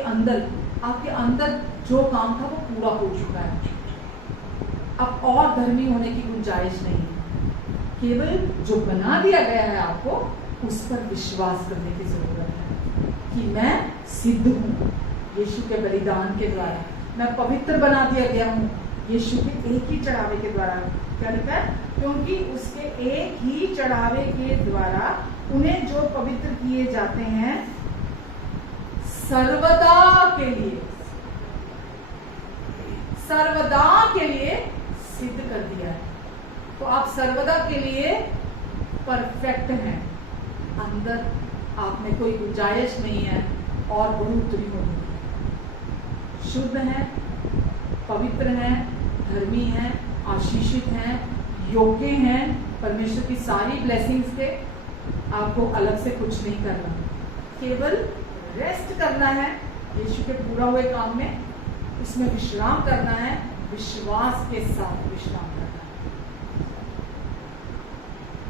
अंदर जो काम था वो पूरा हो चुका है, अब और धर्मी होने की गुंजाइश नहीं है। केवल जो बना दिया गया है आपको उस पर विश्वास करने की जरूरत है कि मैं सिद्ध हूँ यीशु के बलिदान के द्वारा, मैं पवित्र बना दिया गया हूँ यीशु के एक ही चढ़ावे के द्वारा। क्या लिखा है? क्योंकि उसके एक ही चढ़ावे के द्वारा उन्हें जो पवित्र किए जाते हैं सर्वदा के लिए सिद्ध कर दिया है, तो आप सर्वदा के लिए परफेक्ट हैं। अंदर आप में कोई गुंजाइश नहीं है और बढ़ोतरी होनी है। शुद्ध हैं, पवित्र हैं, धर्मी हैं, आशीषित हैं, योग्य हैं परमेश्वर की सारी ब्लेसिंग्स के। आपको अलग से कुछ नहीं करना, केवल रेस्ट करना है यीशु के पूरा हुए काम में, इसमें विश्राम करना है, विश्वास के साथ विश्राम करना है।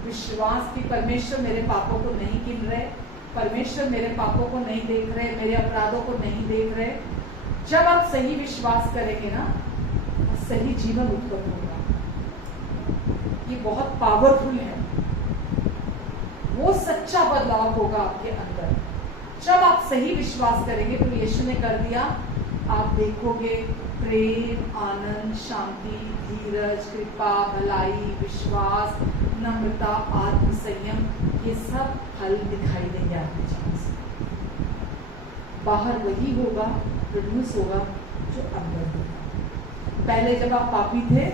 विश्वास की परमेश्वर मेरे पापों को नहीं गिन रहे, परमेश्वर मेरे पापों को नहीं देख रहे, मेरे अपराधों को नहीं देख रहे। जब आप सही विश्वास करेंगे ना, सही जीवन उत्पन्न होगा। ये बहुत पावरफुल है, वो सच्चा बदलाव होगा आपके अंदर। जब आप सही विश्वास करेंगे, तो यीशु ने कर दिया, आप देखोगे प्रेम, आनंद, शांति, धीरज, कृपा, भलाई, विश्वास, नम्रता, आत्मसंयम, ये सब फल दिखाई देंगे आपके जीवन से। बाहर वही होगा, प्रोड्यूस होगा जो अंदर होगा। पहले जब आप पापी थे,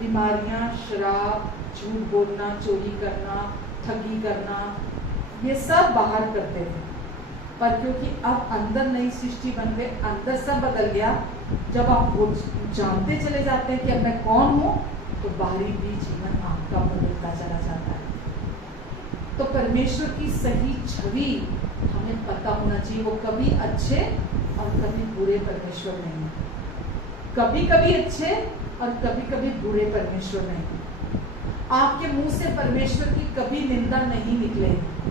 बीमारियां, शराब, झूठ बोलना, चोरी करना, ठगी करना, ये सब बाहर करते थे। पर क्योंकि अब अंदर नई सृष्टि बन गई, अंदर सब बदल गया। जब आप वो जानते चले जाते हैं कि अब मैं कौन हूँ, तो बाहरी भी जीवन आपका बदलता चला जाता है। तो परमेश्वर की सही छवि हमें पता होना चाहिए। वो कभी अच्छे और कभी बुरे परमेश्वर नहीं है, कभी कभी अच्छे और कभी कभी बुरे परमेश्वर नहीं। आपके मुंह से परमेश्वर की कभी निंदा नहीं निकलेगी।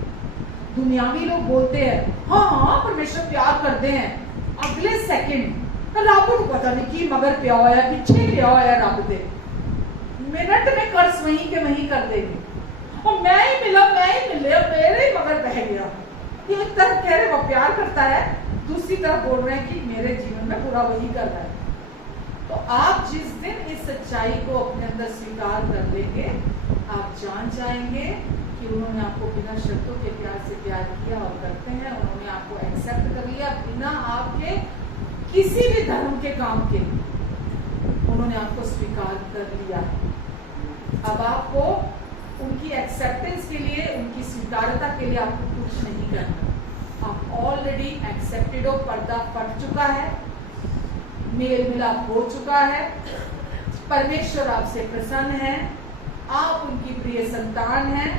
दुनियावी लोग बोलते हैं हाँ परमेश्वर प्यार करते हैं, अगले सेकंड रब को पता नहीं कि मगर प्या होया, पिछे प्या होया, रब दे मिनट में कर्ज वहीं के वहीं कर देंगे। और मैं ही मिला, मेरे ही मगर बह गया। ये एक तरफ कह रहे वो प्यार करता है, दूसरी तरफ बोल रहे हैं कि मेरे जीवन में पूरा वही कर रहा है। तो आप जिस दिन इस सच्चाई को अपने अंदर स्वीकार कर लेंगे, आप जान जाएंगे कि उन्होंने आपको बिना शर्तों के प्यार से प्यार किया और करते हैं। उन्होंने आपको एक्सेप्ट कर लिया बिना आपके किसी भी धर्म के काम के, उन्होंने आपको स्वीकार कर लिया। अब आपको उनकी एक्सेप्टेंस के लिए, उनकी स्वीकारता के लिए आपको कुछ नहीं करना। आप ऑलरेडी एक्सेप्टेड हो, पर्दा फट चुका है, मेल मिलाप हो चुका है, परमेश्वर आपसे प्रसन्न है, आप उनकी प्रिय संतान हैं।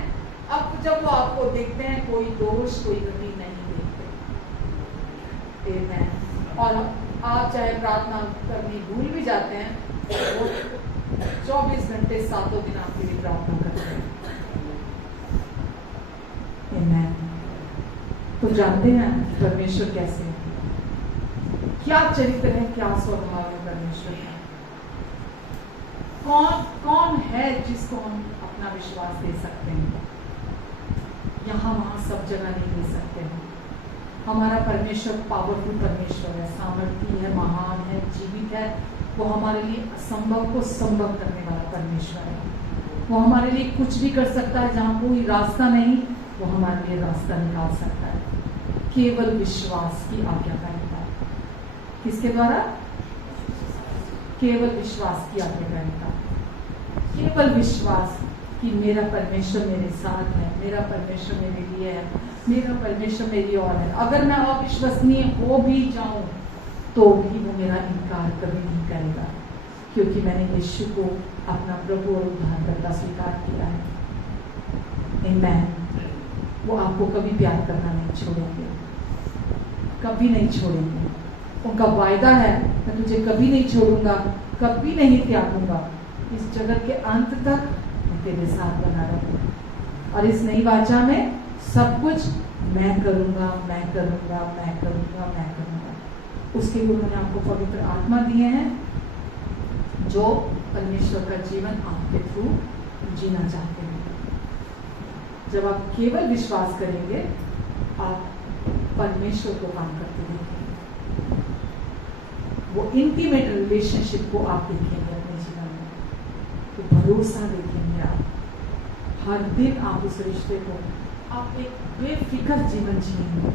अब जब वो आपको देखते हैं, कोई दोष, कोई कमी नहीं देखते। आमीन। और आप चाहे प्रार्थना करनी भूल भी जाते हैं, वो 24 घंटे 7 दिन आपके लिए प्रार्थना करते हैं। आमीन। तो जानते हैं परमेश्वर कैसे है, क्या चरित्र है, क्या स्वभाव है परमेश्वर का। कौन है जिसको हम अपना विश्वास दे सकते हैं। यहाँ वहां सब जगह नहीं दे सकते हैं। हमारा परमेश्वर पावरफुल परमेश्वर है, सामर्थी है, महान है, जीवित है। वो हमारे लिए असंभव को संभव करने वाला परमेश्वर है। वो हमारे लिए कुछ भी कर सकता है, जहाँ कोई रास्ता नहीं, वो हमारे लिए रास्ता निकाल सकता है, केवल विश्वास की आज्ञाकारिता। किसके द्वारा? केवल विश्वास की आज्ञाकारिता। केवल विश्वास कि मेरा परमेश्वर मेरे साथ है, मेरा परमेश्वर मेरे लिए है, मेरा परमेश्वर मेरी ओर है। अगर मैं अविश्वसनीय हो भी जाऊं, तो भी वो मेरा इनकार कभी नहीं करेगा, क्योंकि मैंने यीशु को अपना प्रभु और उद्धारकर्ता स्वीकार किया है। आमीन। वो आपको कभी प्यार करना नहीं छोड़ेंगे, कभी नहीं छोड़ेंगे। उनका वायदा है, मैं तुझे कभी नहीं छोड़ूंगा, कभी नहीं त्यागूंगा, इस जगत के अंत तक मैं तेरे साथ बना रहूंगा। और इस नई वाचा में सब कुछ मैं करूंगा, मैं करूंगा, मैं करूंगा, मैं करूंगा। उसके लिए उन्होंने आपको पवित्र आत्मा दिए हैं, जो परमेश्वर का जीवन आपके थ्रू जीना चाहते हैं। जब आप केवल विश्वास करेंगे, आप परमेश्वर को काम करते देखेंगे। वो इंटीमेट रिलेशनशिप को आप देखेंगे अपने जीवन में, तो भरोसा देखेंगे आप हर दिन। आप उस रिश्ते को, आप एक बेफिक्र जीवन जिएंगे।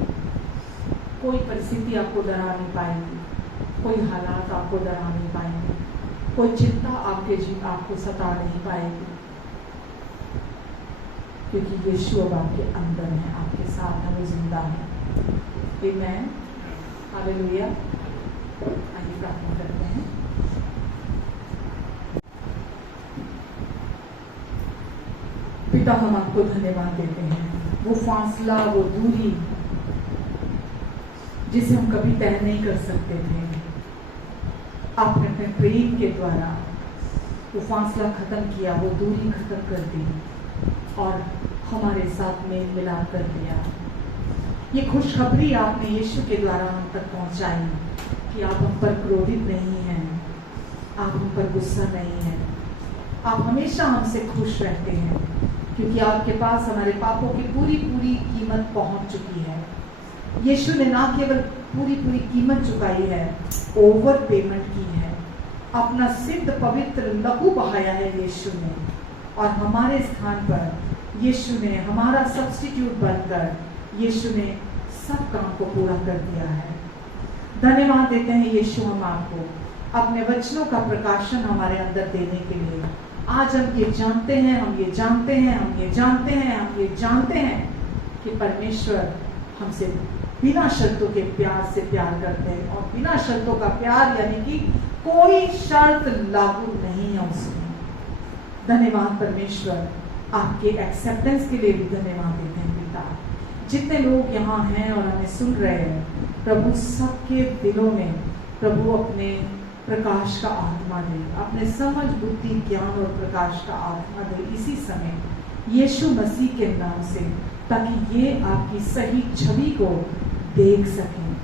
कोई परिस्थिति आपको डरा नहीं पाएगी, कोई हालात आपको डरा नहीं पाएंगे। कोई चिंता आपके जीवन आपको सता नहीं पाएगी, क्योंकि यीशु अब आपके अंदर है, आपके साथ है, वो जिंदा है। आमीन, हालेलुया। आइए प्रार्थना करते हैं। पिता, हम आपको धन्यवाद देते हैं। वो फासला, वो दूरी जिसे हम कभी तय नहीं कर सकते थे, आपने अपने प्रेम के द्वारा वो फासला खत्म किया, वो दूरी खत्म कर दी और हमारे साथ मेल मिलाप कर दिया। ये खुशखबरी आपने यीशु के द्वारा हम तक पहुंचाई कि आप हम पर क्रोधित नहीं हैं, आप हम पर गुस्सा नहीं है, आप हमेशा हमसे खुश रहते हैं, क्योंकि आपके पास हमारे पापों की पूरी पूरी कीमत पहुंच चुकी है। यीशु ने ना केवल पूरी पूरी कीमत चुकाई है, ओवर पेमेंट की है। अपना सिद्ध पवित्र लहू बहाया है यीशु ने, और हमारे स्थान पर यीशु ने हमारा सब्स्टिट्यूट बनकर यीशु ने सब काम को पूरा कर दिया है। धन्यवाद देते हैं यीशु हम आपको अपने वचनों का प्रकाशन हमारे अंदर देने के लिए। आज हम ये जानते हैं, हम ये जानते हैं, हम ये जानते हैं, हम ये जानते हैं कि परमेश्वर हमसे बिना शर्तों के प्यार से प्यार करते हैं, और बिना शर्तों का प्यार यानी कि कोई शर्त लागू नहीं है उसमें। धन्यवाद परमेश्वर, आपके एक्सेप्टेंस के लिए भी धन्यवाद देते हैं पिता। जितने लोग यहाँ हैं और हमें सुन रहे हैं, प्रभु सबके दिलों में प्रभु अपने प्रकाश का आत्मा दे, अपने समझ बुद्धि ज्ञान और प्रकाश का आत्मा दे इसी समय यीशु मसीह के नाम से, ताकि ये आपकी सही छवि को देख सकें,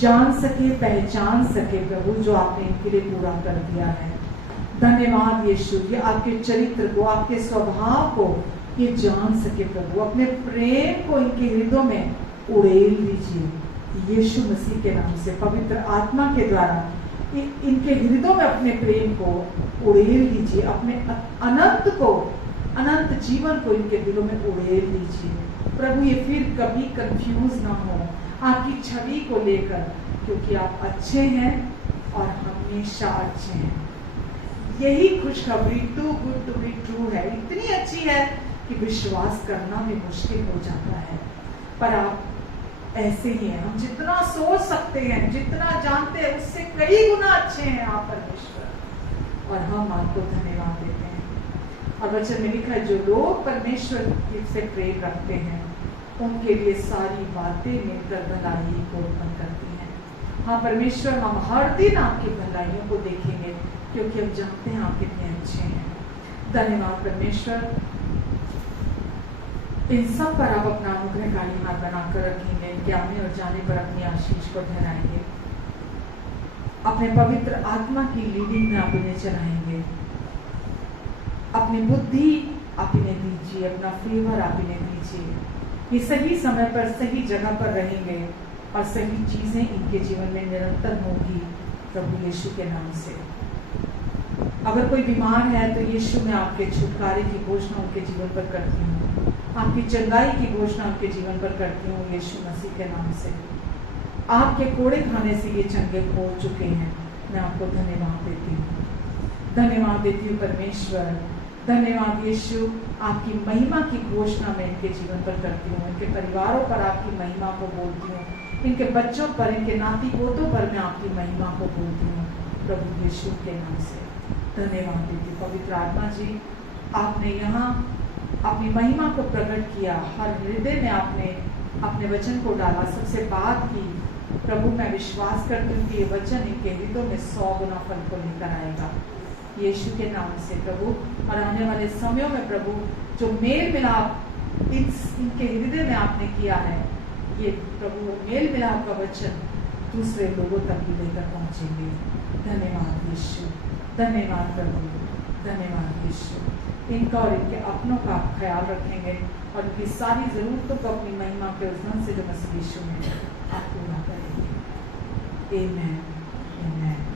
जान सके, पहचान सके प्रभु, जो आपने इनके लिए पूरा कर दिया है। धन्यवाद यीशु, ये आपके चरित्र को, आपके स्वभाव को ये जान सके प्रभु, अपने प्रेम को इनके हृदयों में उड़ेल दीजिए यीशु मसीह के नाम से। पवित्र आत्मा के द्वारा इनके हृदयों में अपने प्रेम को उड़ेल दीजिए, अपने अनंत को, अनंत जीवन को इनके दिलों में उड़ेल दीजिए प्रभु। ये फिर कभी कंफ्यूज ना हो आपकी छवि को लेकर, क्योंकि आप अच्छे हैं और हमेशा अच्छे हैं। यही खुशखबरी too good to be true है, इतनी अच्छी है कि विश्वास करना भी मुश्किल हो जाता है, पर आप ऐसे ही हैं। हम जितना सोच सकते हैं, जितना जानते हैं, उससे कई गुना अच्छे हैं आप परमेश्वर, और हम आपको धन्यवाद देते हैं। और वचन में लिखा है, जो लोग परमेश्वर से प्रेम रखते हैं उनके लिए सारी बातें मिलकर भलाई को उत्पन्न करती हैं। हाँ परमेश्वर, हम हर दिन आपकी भलाइयों को देखेंगे, क्योंकि हम जानते हैं आप कितने अच्छे हैं। धन्यवाद परमेश्वर, इन सब पर आप अपना अनुग्रहकारी हाथ बनाकर रखेंगे, कि आने और जाने पर अपनी आशीष को ठहराएंगे, अपने पवित्र आत्मा की लीडिंग में आप इन्हें चलाएंगे, अपनी बुद्धि आप इन्हें दीजिए, अपना फेवर आप इन्हें दीजिए। ये सही समय पर सही जगह पर रहेंगे और सही चीजें इनके जीवन में निरंतर होगी प्रभु यीशु के नाम से। अगर कोई बीमार है तो यीशु में आपके छुटकारे की घोषणा उनके जीवन पर करती हूँ, आपकी चंगाई की घोषणा उनके जीवन पर करती हूँ यीशु मसीह के नाम से। आपके कोड़े खाने से ये चंगे हो चुके हैं, मैं आपको धन्यवाद देती हूँ, धन्यवाद देती हूँ परमेश्वर। धन्यवाद यीशु, आपकी महिमा की घोषणा मैं इनके जीवन पर करती हूँ, इनके परिवारों पर आपकी महिमा को बोलती हूँ, इनके बच्चों पर, इनके नाती पोतों पर मैं आपकी महिमा को बोलती हूँ प्रभु यीशु के नाम से। धन्यवाद देती हूँ पवित्र आत्मा जी, आपने यहाँ अपनी महिमा को प्रकट किया, हर हृदय में आपने अपने वचन को डाला, सबसे बात की प्रभु। मैं विश्वास करती हूँ कि ये वचन इनके हृदयों में 100 गुना फल को लेकर आएगा यीशु के नाम से प्रभु। और आने वाले समयों में प्रभु, जो मेल मिलाप इनके हृदय में आपने किया है, ये प्रभु मेल मिलाप का वचन दूसरे लोगों तक भी लेकर पहुंचेंगे। धन्यवाद यीशु, धन्यवाद प्रभु, धन्यवाद यीशु। इनका और इनके अपनों का आप ख्याल रखेंगे और इनकी सारी जरूरतों को अपनी महिमा के उस धन से जो मसीह यीशु में आप पूरा करेंगे। आमीन, आमीन।